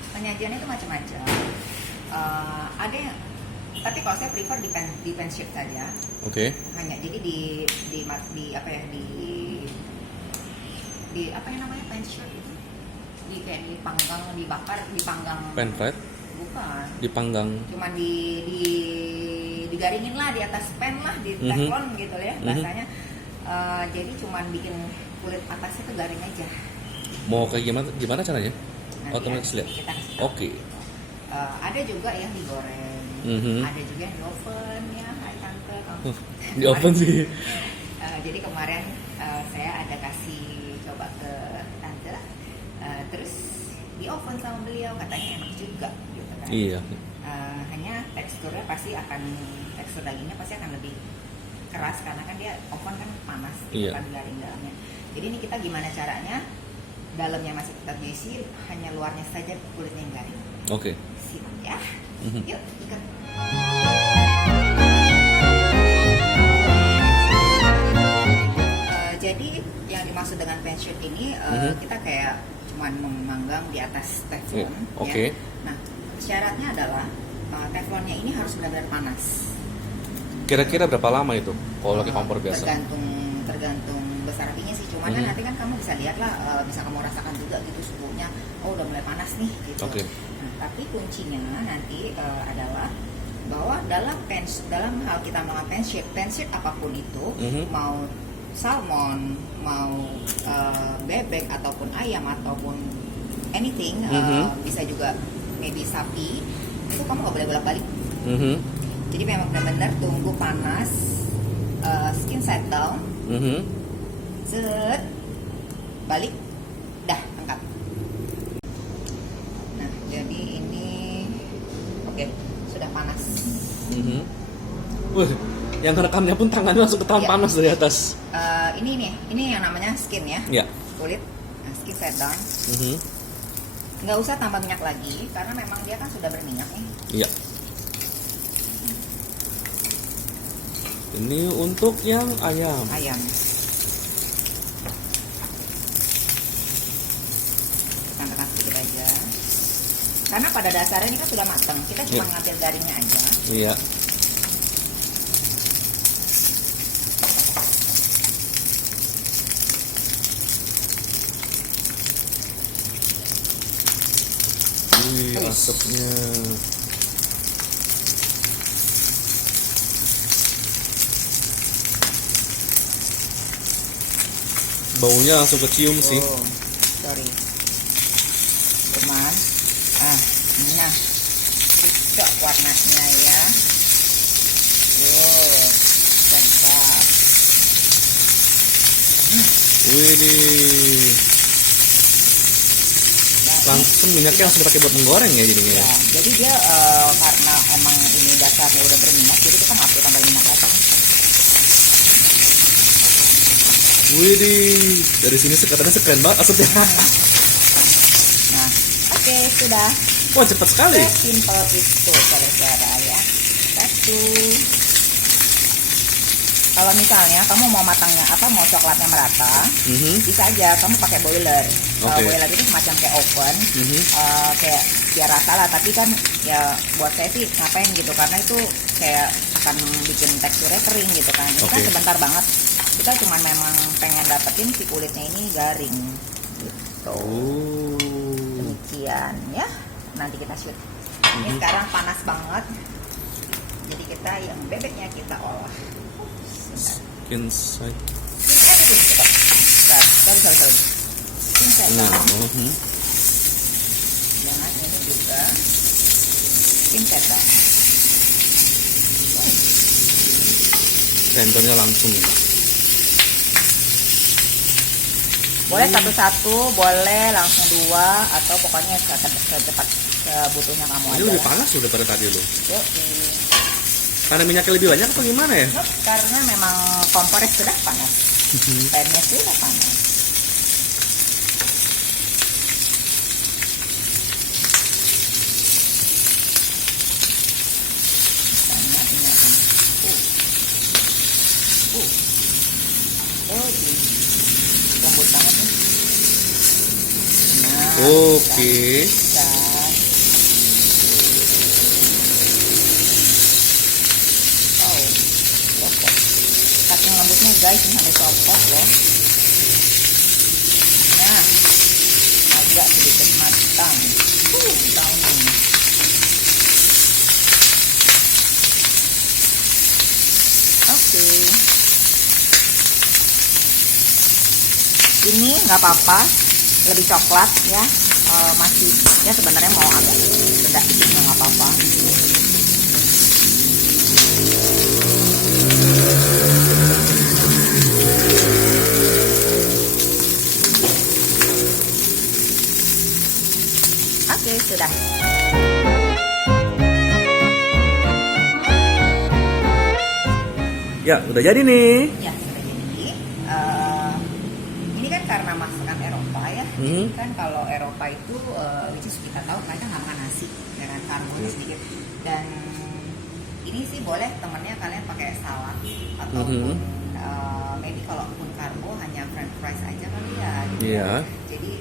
Penyajiannya itu macam-macam. Ada yang, tapi kalau saya prefer di pan shape saja. Oke. Hanya jadi di apa yang namanya pan shape itu? Kayak dipanggang, dipanggang. Pan fried? Bukan. Dipanggang. Cuman digaringin lah di atas pan lah, di teflon gitu ya bahasanya. Jadi cuman bikin kulit atasnya tuh garing aja. Mau kayak gimana caranya? Nanti Otomatis lihat. Oke. Ada juga yang digoreng, ada juga yang di oven ya, hai tante. Di oven sih. Jadi kemarin saya ada kasih coba ke tante, terus di oven sama beliau, katanya enak juga gitu kan. Iya. Hanya tekstur dagingnya pasti akan lebih keras karena kan dia oven kan panas, kan garing dalamnya. Jadi ini kita gimana caranya? Dalamnya masih tetap juicy, hanya luarnya saja kulitnya yang garing. Oke. Siap ya. Yuk, ikat. Jadi yang dimaksud dengan pan shape ini kita kayak cuman memanggang di atas teflon. Oke. Nah, syaratnya adalah teflonnya ini harus benar-benar panas. Kira-kira berapa lama itu kalau lagi kompor biasa? Tergantung rapinya sih, cuman kan nanti kan kamu bisa lihat lah, bisa kamu rasakan juga gitu suhunya, oh udah mulai panas nih gitu. Oke. Nah, tapi kuncinya nanti adalah bahwa dalam hal kita melakukan pancake apapun itu, mau salmon, mau bebek ataupun ayam ataupun anything, bisa juga maybe sapi, itu kamu nggak boleh bolak-balik. Jadi memang benar-benar tunggu panas, skin set down, set, balik, dah angkat. Nah jadi ini oke, sudah panas. Wih, yang rekamnya pun tangannya langsung ketahuan panas dari atas. Ini yang namanya skin ya, Ya. kulit. Nah, skin set down. Nggak usah tambah minyak lagi karena memang dia kan sudah berminyak nih. Iya. Ini untuk yang ayam. Ayam. Tekan-tekan sedikit aja. Karena pada dasarnya ini kan sudah matang. Kita cuma ngambil garingnya aja. Iya. Wih, asapnya. Baunya langsung kecium sih. Oh, sorry. Cuman, nah, cocok warnanya ya. Sedap. Wih, nih. Langsung minyaknya langsung pakai buat menggoreng ya jadinya. Ya, jadi dia karena emang ini dasarnya udah berminyak, jadi kita nggak perlu tambah minyak lagi. Wih, dari sini katanya sekeren banget asapnya. Nah, oke, sudah. Wah, cepat sekali. Simple itu saudara ya. Satu. Kalau misalnya kamu mau matangnya mau coklatnya merata, bisa aja kamu pakai boiler. Boiler itu semacam kayak oven, kayak biar rasa lah. Tapi kan ya buat saya sih ngapain gitu, karena itu kayak akan bikin teksturnya kering gitu kan. Ini kan sebentar banget. Kita cuma memang pengen dapetin si kulitnya ini garing. Gitu. Demikian ya. Nanti kita shoot. Ini sekarang panas banget. Jadi kita yang bebeknya kita olah. Inside. Sorry. Inside. Jangan ini juga inside. Rendernya langsung. Boleh satu-satu, boleh langsung dua, atau pokoknya secepat sebutuhnya kamu aja. Ini lebih panas sudah pada tadi loh. Yuk, Karena minyaknya lebih banyak atau gimana ya? karena memang kompornya sudah panas, pannya sudah panas. Misalnya ini akan, lembut banget nih. Nah, Oke. bisa. Saking lembutnya guys, ini sampai copot loh. Nah, agak sedikit matang. Browning. Oke. Ini nggak apa-apa, lebih coklat ya. Masih ya sebenarnya mau agak beda dikit nggak apa-apa. Oke, sudah. Ya, udah jadi nih. Ya, sudah jadi. Ini kan karena masakan Eropa ya. Kan kalau Eropa itu, which is kita tahu mereka nggak makan nasi, ya kan, karbonya sedikit. Dan ini sih boleh temennya kalian pakai salad ataupun maybe kalaupun karbo hanya french fries aja kali ya. Gitu. Iya. Jadi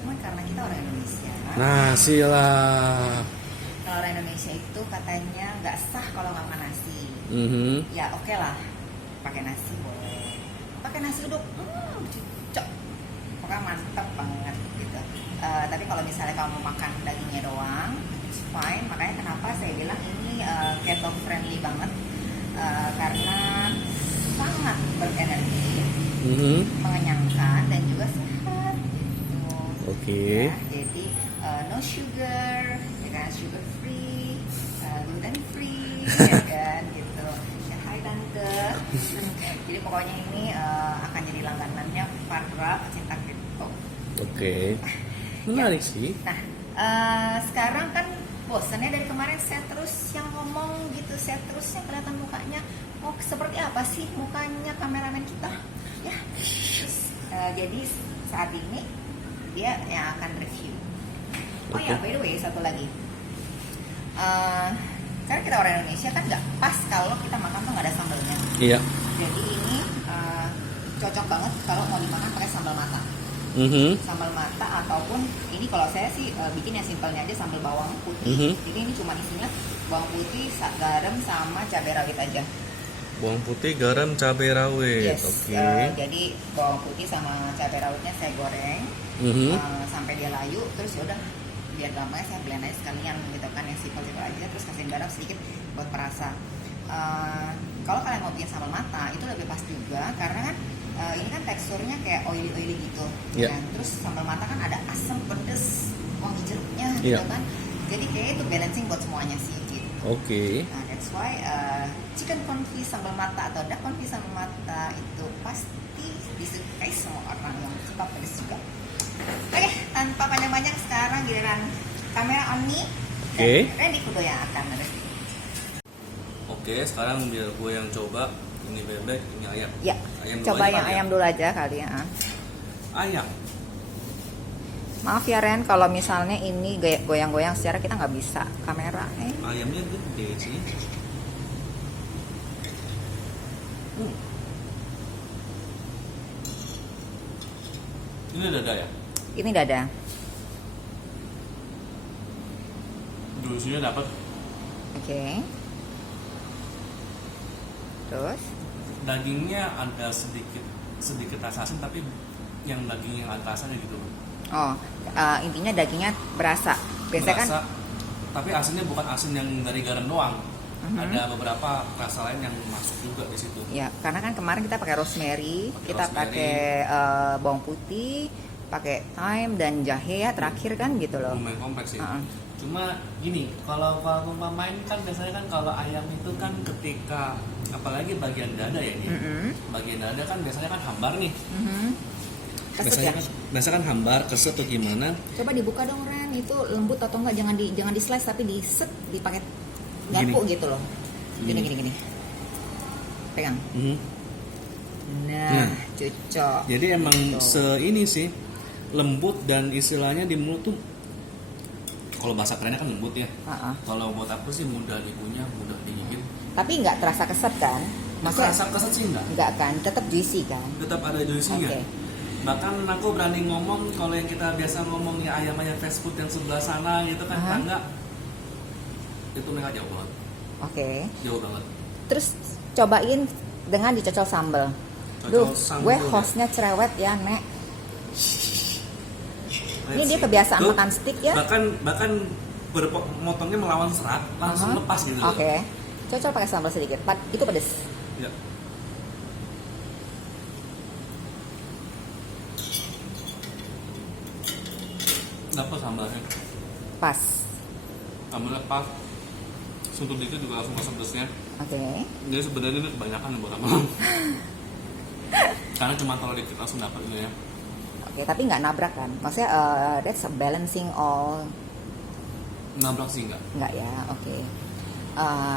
cuman karena kita orang Indonesia. Nasi lah. Kalau orang Indonesia itu katanya nggak sah kalau nggak makan nasi. Mhm. Ya oke lah, pakai nasi boleh. Pakai pakai nasi uduk, cocok, pokoknya mantep banget gitu. Tapi kalau misalnya kamu mau makan dagingnya doang, it's fine. Makanya kenapa saya bilang ini keto friendly banget, karena sangat berenergi, mengenyangkan dan juga sehat gitu. Oke. Ya, jadi no sugar, ya kan, sugar free, gluten free, ya kan gitu. Ya, hai tante. Jadi pokoknya ini akan jadi langganannya para pecinta kripto. Oke. Menarik sih. Nah, sekarang kan bosannya dari kemarin saya terus yang ngomong gitu, saya terusnya kelihatan mukanya mau seperti apa sih mukanya kameramen kita, ya. Terus, jadi saat ini dia yang akan review. Oh ya, by the way, satu lagi. Karena kita orang Indonesia kan nggak pas kalau kita makan tuh nggak ada sambalnya. Iya. Jadi ini cocok banget kalau mau dimakan pakai sambal mata. Sambal mata ataupun ini kalau saya sih bikin yang simpelnya aja, sambal bawang putih. Jadi ini cuma isinya bawang putih, garam sama cabai rawit aja. Bawang putih, garam, cabai rawit. Yes. Oke. Jadi bawang putih sama cabai rawitnya saya goreng sampai dia layu. Terus ya udah biar gampangnya saya blend aja sekalian gitu kan, yang simpel itu aja. Terus kasih garam sedikit buat perasa. Kalau kalian mau bikin sambal mata itu lebih pas juga karena kan ini kan teksturnya kayak oily gitu, kan? Terus sambal mata kan ada asam, pedes, wangi jeruknya, gitu kan. Jadi kayak itu balancing buat semuanya sih. Gitu. Oke. Nah, that's why chicken confit sambal mata atau duck confit sambal mata itu pasti disukai semua orang yang suka pedes juga. Oke, tanpa panjang-panjang sekarang giliran kamera on me. Oke. Randy Kudo yang akan review. Oke, sekarang biar gue yang coba. Ini bebek, ini ayam. Ya, Ayam coba dulu aja yang kali ya? ayam dulu aja kali ya. Ayam. Maaf ya Ren, kalau misalnya ini goyang-goyang secara kita nggak bisa kamera. Ayamnya gede sih. Ini dada ya? Ini dada. Juice-nya dapat. Oke. Terus? Dagingnya ada sedikit rasa asin, tapi yang daging yang ada rasanya gitu loh. Oh, intinya dagingnya berasa. Biasanya kan Berasa, tapi asinnya bukan asin yang dari garam doang. Ada beberapa rasa lain yang masuk juga di situ. ya, karena kan kemarin kita pakai rosemary, kita pakai bawang putih, pakai thyme dan jahe ya terakhir kan gitu loh. Lumayan kompleks sih. Cuma gini, kalau main kan biasanya kan kalau ayam itu kan ketika apalagi bagian dada ya ini. Bagian dada kan biasanya kan hambar nih. Keset ya? Biasanya kan hambar, keset atau gimana? Coba dibuka dong Ren, itu lembut atau enggak, jangan di slice tapi di set, dipakai garpu gitu loh. Gini. Pegang. Nah, cocok. Jadi emang ini sih lembut dan istilahnya di mulut tuh kalau bahasa kerennya kan lembut ya. Kalau buat aku sih mudah dikunyah, mudah digigit. Tapi nggak terasa keset kan? Maksudnya rasa keset sih enggak? Enggak kan, tetap juicy kan? Tetap ada juicy-nya. Okay. Bahkan aku berani ngomong kalau yang kita biasa ngomong ya ayam-ayam fast food yang sebelah sana gitu kan tangga itu mereka jauh banget. Oke. Jauh banget. Terus cobain dengan dicocol sambal. Gue hostnya cerewet ya, Nek. Ini dia kebiasaan makan stick ya. Bahkan motongnya melawan serat, langsung lepas gitu. Oke. Cocol pakai sambal sedikit. Itu pedes. Ya. Dapat sambalnya. Pas. Sambalnya pas. Sentuh dikit juga langsung masuk pedesnya. Oke. Jadi sebenarnya ini kebanyakan buat apa? Karena cuma kalau dikit langsung dapat gitu ya. Oke, tapi nggak nabrak kan? Maksudnya that's a balancing all. Nabrak sih enggak? Enggak ya, oke.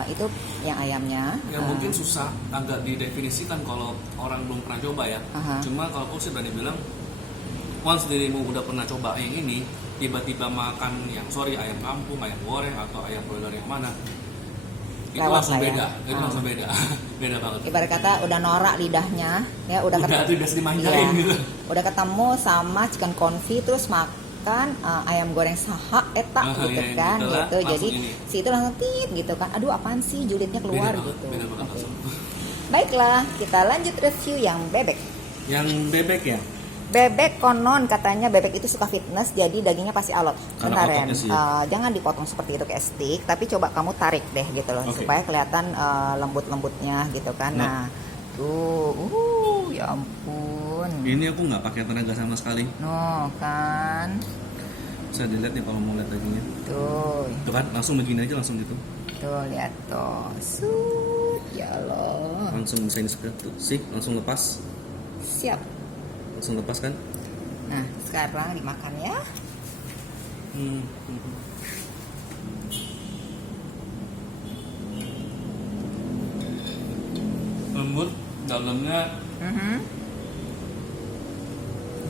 Itu yang ayamnya. Ya mungkin susah agak didefinisikan kalau orang belum pernah coba ya. Cuma kalau aku sih berani bilang, once dirimu udah pernah coba yang ini, tiba-tiba makan yang ayam kampung, ayam goreng atau ayam broiler yang mana, itu langsung beda, itu langsung beda, beda banget. Ibarat kata udah norak lidahnya, ya udah biasa dimanjain gitu. Udah ketemu sama chicken confit terus makan ayam goreng saha etak gitu kan, gitu. Jadi si itu langsung tit gitu kan. Aduh apaan sih julidnya keluar beda gitu. Beda banget langsung. Baiklah, kita lanjut review yang bebek. Yang bebek ya? Bebek konon katanya bebek itu suka fitness, jadi dagingnya pasti alot. Karena Bentar Ren, ototnya sih. jangan dipotong seperti itu kayak steak, tapi coba kamu tarik deh gitu loh, Oke. supaya kelihatan lembut-lembutnya gitu kan. Nah, tuh, ya ampun. Ini aku nggak pakai tenaga sama sekali. No kan, Bisa dilihat nih kalau mau lihat dagingnya. tuh, Tuh kan, langsung begini aja langsung gitu. tuh lihat tuh, sut, ya Allah, Langsung bisa ini seperti tuh. Sih, langsung lepas. siap. Langsung lepas kan? Nah, sekarang dimakan ya. Lembut, dalamnya Mhm,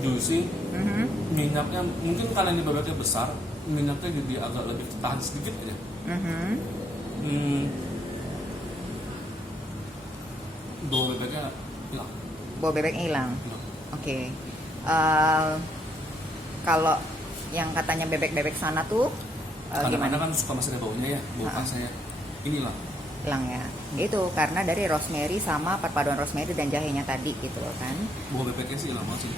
juicy. mhm, Minyaknya mungkin karena ini bebeknya besar, minyaknya jadi agak lebih tahan sedikit aja. mhm. Bau bebeknya hilang. Bau bebeknya hilang. Hilang. Oke. Kalau yang katanya bebek-bebek sana tuh Kadang-kadang gimana? kan suka masih ada baunya ya, bau saya. Inilah. Hilang ya. Itu karena dari rosemary sama perpaduan rosemary dan jahenya tadi gitu loh kan. Bau bebeknya sih hilang banget sih.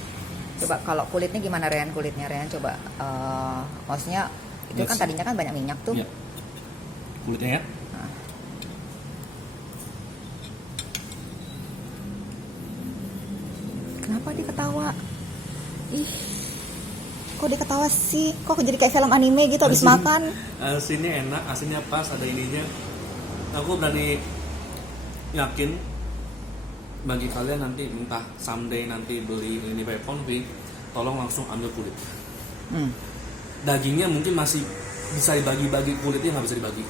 Coba kalau kulitnya gimana Ren? Kulitnya Ren coba maksudnya itu Yes. kan tadinya kan banyak minyak tuh. Iya. Kulitnya ya. Nah. Kenapa dia ketawa? Ih. Kok dia ketawa sih? Kok jadi kayak film anime gitu habis makan? Asinnya enak, asinnya pas, ada ininya. Aku berani yakin bagi kalian nanti entah someday nanti beli ini Pepon tolong langsung ambil kulit. Hmm. Dagingnya mungkin masih bisa dibagi-bagi, kulitnya nggak bisa dibagi.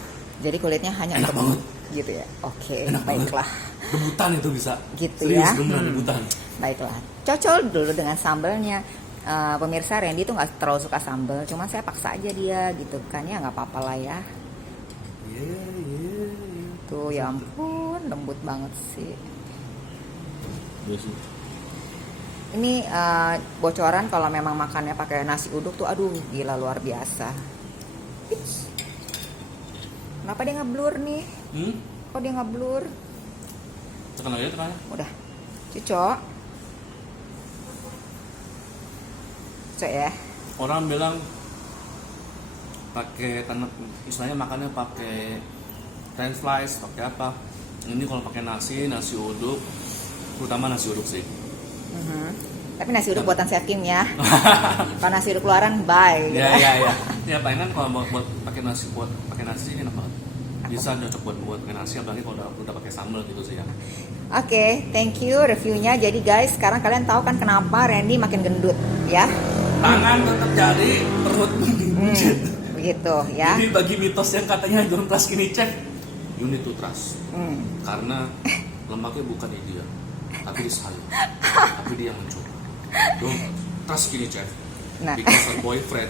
Jadi kulitnya hanya Enak untuk banget. gitu ya. Oke, Enak baiklah. Rebutan itu bisa. Gitu Serius, ya. beneran rebutan. Baiklah. Cocol dulu dengan sambalnya. Pemirsa Randy tuh nggak terlalu suka sambal, cuman saya paksa aja dia gitu kan ya, nggak apa-apa lah ya. Yeah. Tuh ya ampun, lembut banget sih. Iya sih. Ini bocoran kalau memang makannya pakai nasi uduk tuh, aduh gila luar biasa. Ips. Kenapa dia ngeblur nih? Kok dia ngeblur? Tekan lagi, tekan. Udah, Cocok ya. Orang bilang pakai karena istilahnya makannya pakai french fries, pakai apa? Ini kalau pakai nasi uduk, terutama nasi uduk sih. Tapi nasi uduk buatan Chef Kim ya. Kalau nasi uduk luaran bye. Gitu. Ya. Ya paling kan kalau buat pakai nasi ini enak banget. Bisa cocok buat pakai nasi, apalagi kalau udah pakai sambal gitu sih ya. Oke, thank you reviewnya. Jadi guys, sekarang kalian tahu kan kenapa Randy makin gendut ya? Tangan tetap jadi, perut buncit. Begitu ya. Jadi bagi mitos yang katanya don't trust skinny chef, you need to trust. Karena lemaknya bukan di dia, tapi di saya. Tapi dia yang mencoba. Don't trust skinny chef. Nah. Because her boyfriend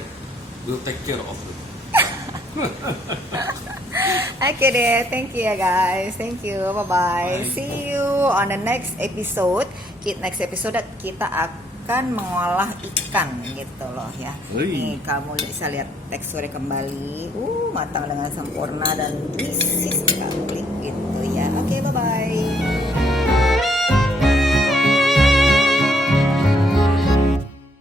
will take care of you. Oke deh, thank you ya guys. Thank you, bye-bye. Bye. See you on the next episode. Next episode kita akan mengolah ikan gitu loh ya. Ui. Nih kamu bisa lihat teksturnya kembali. Matang dengan sempurna dan juicy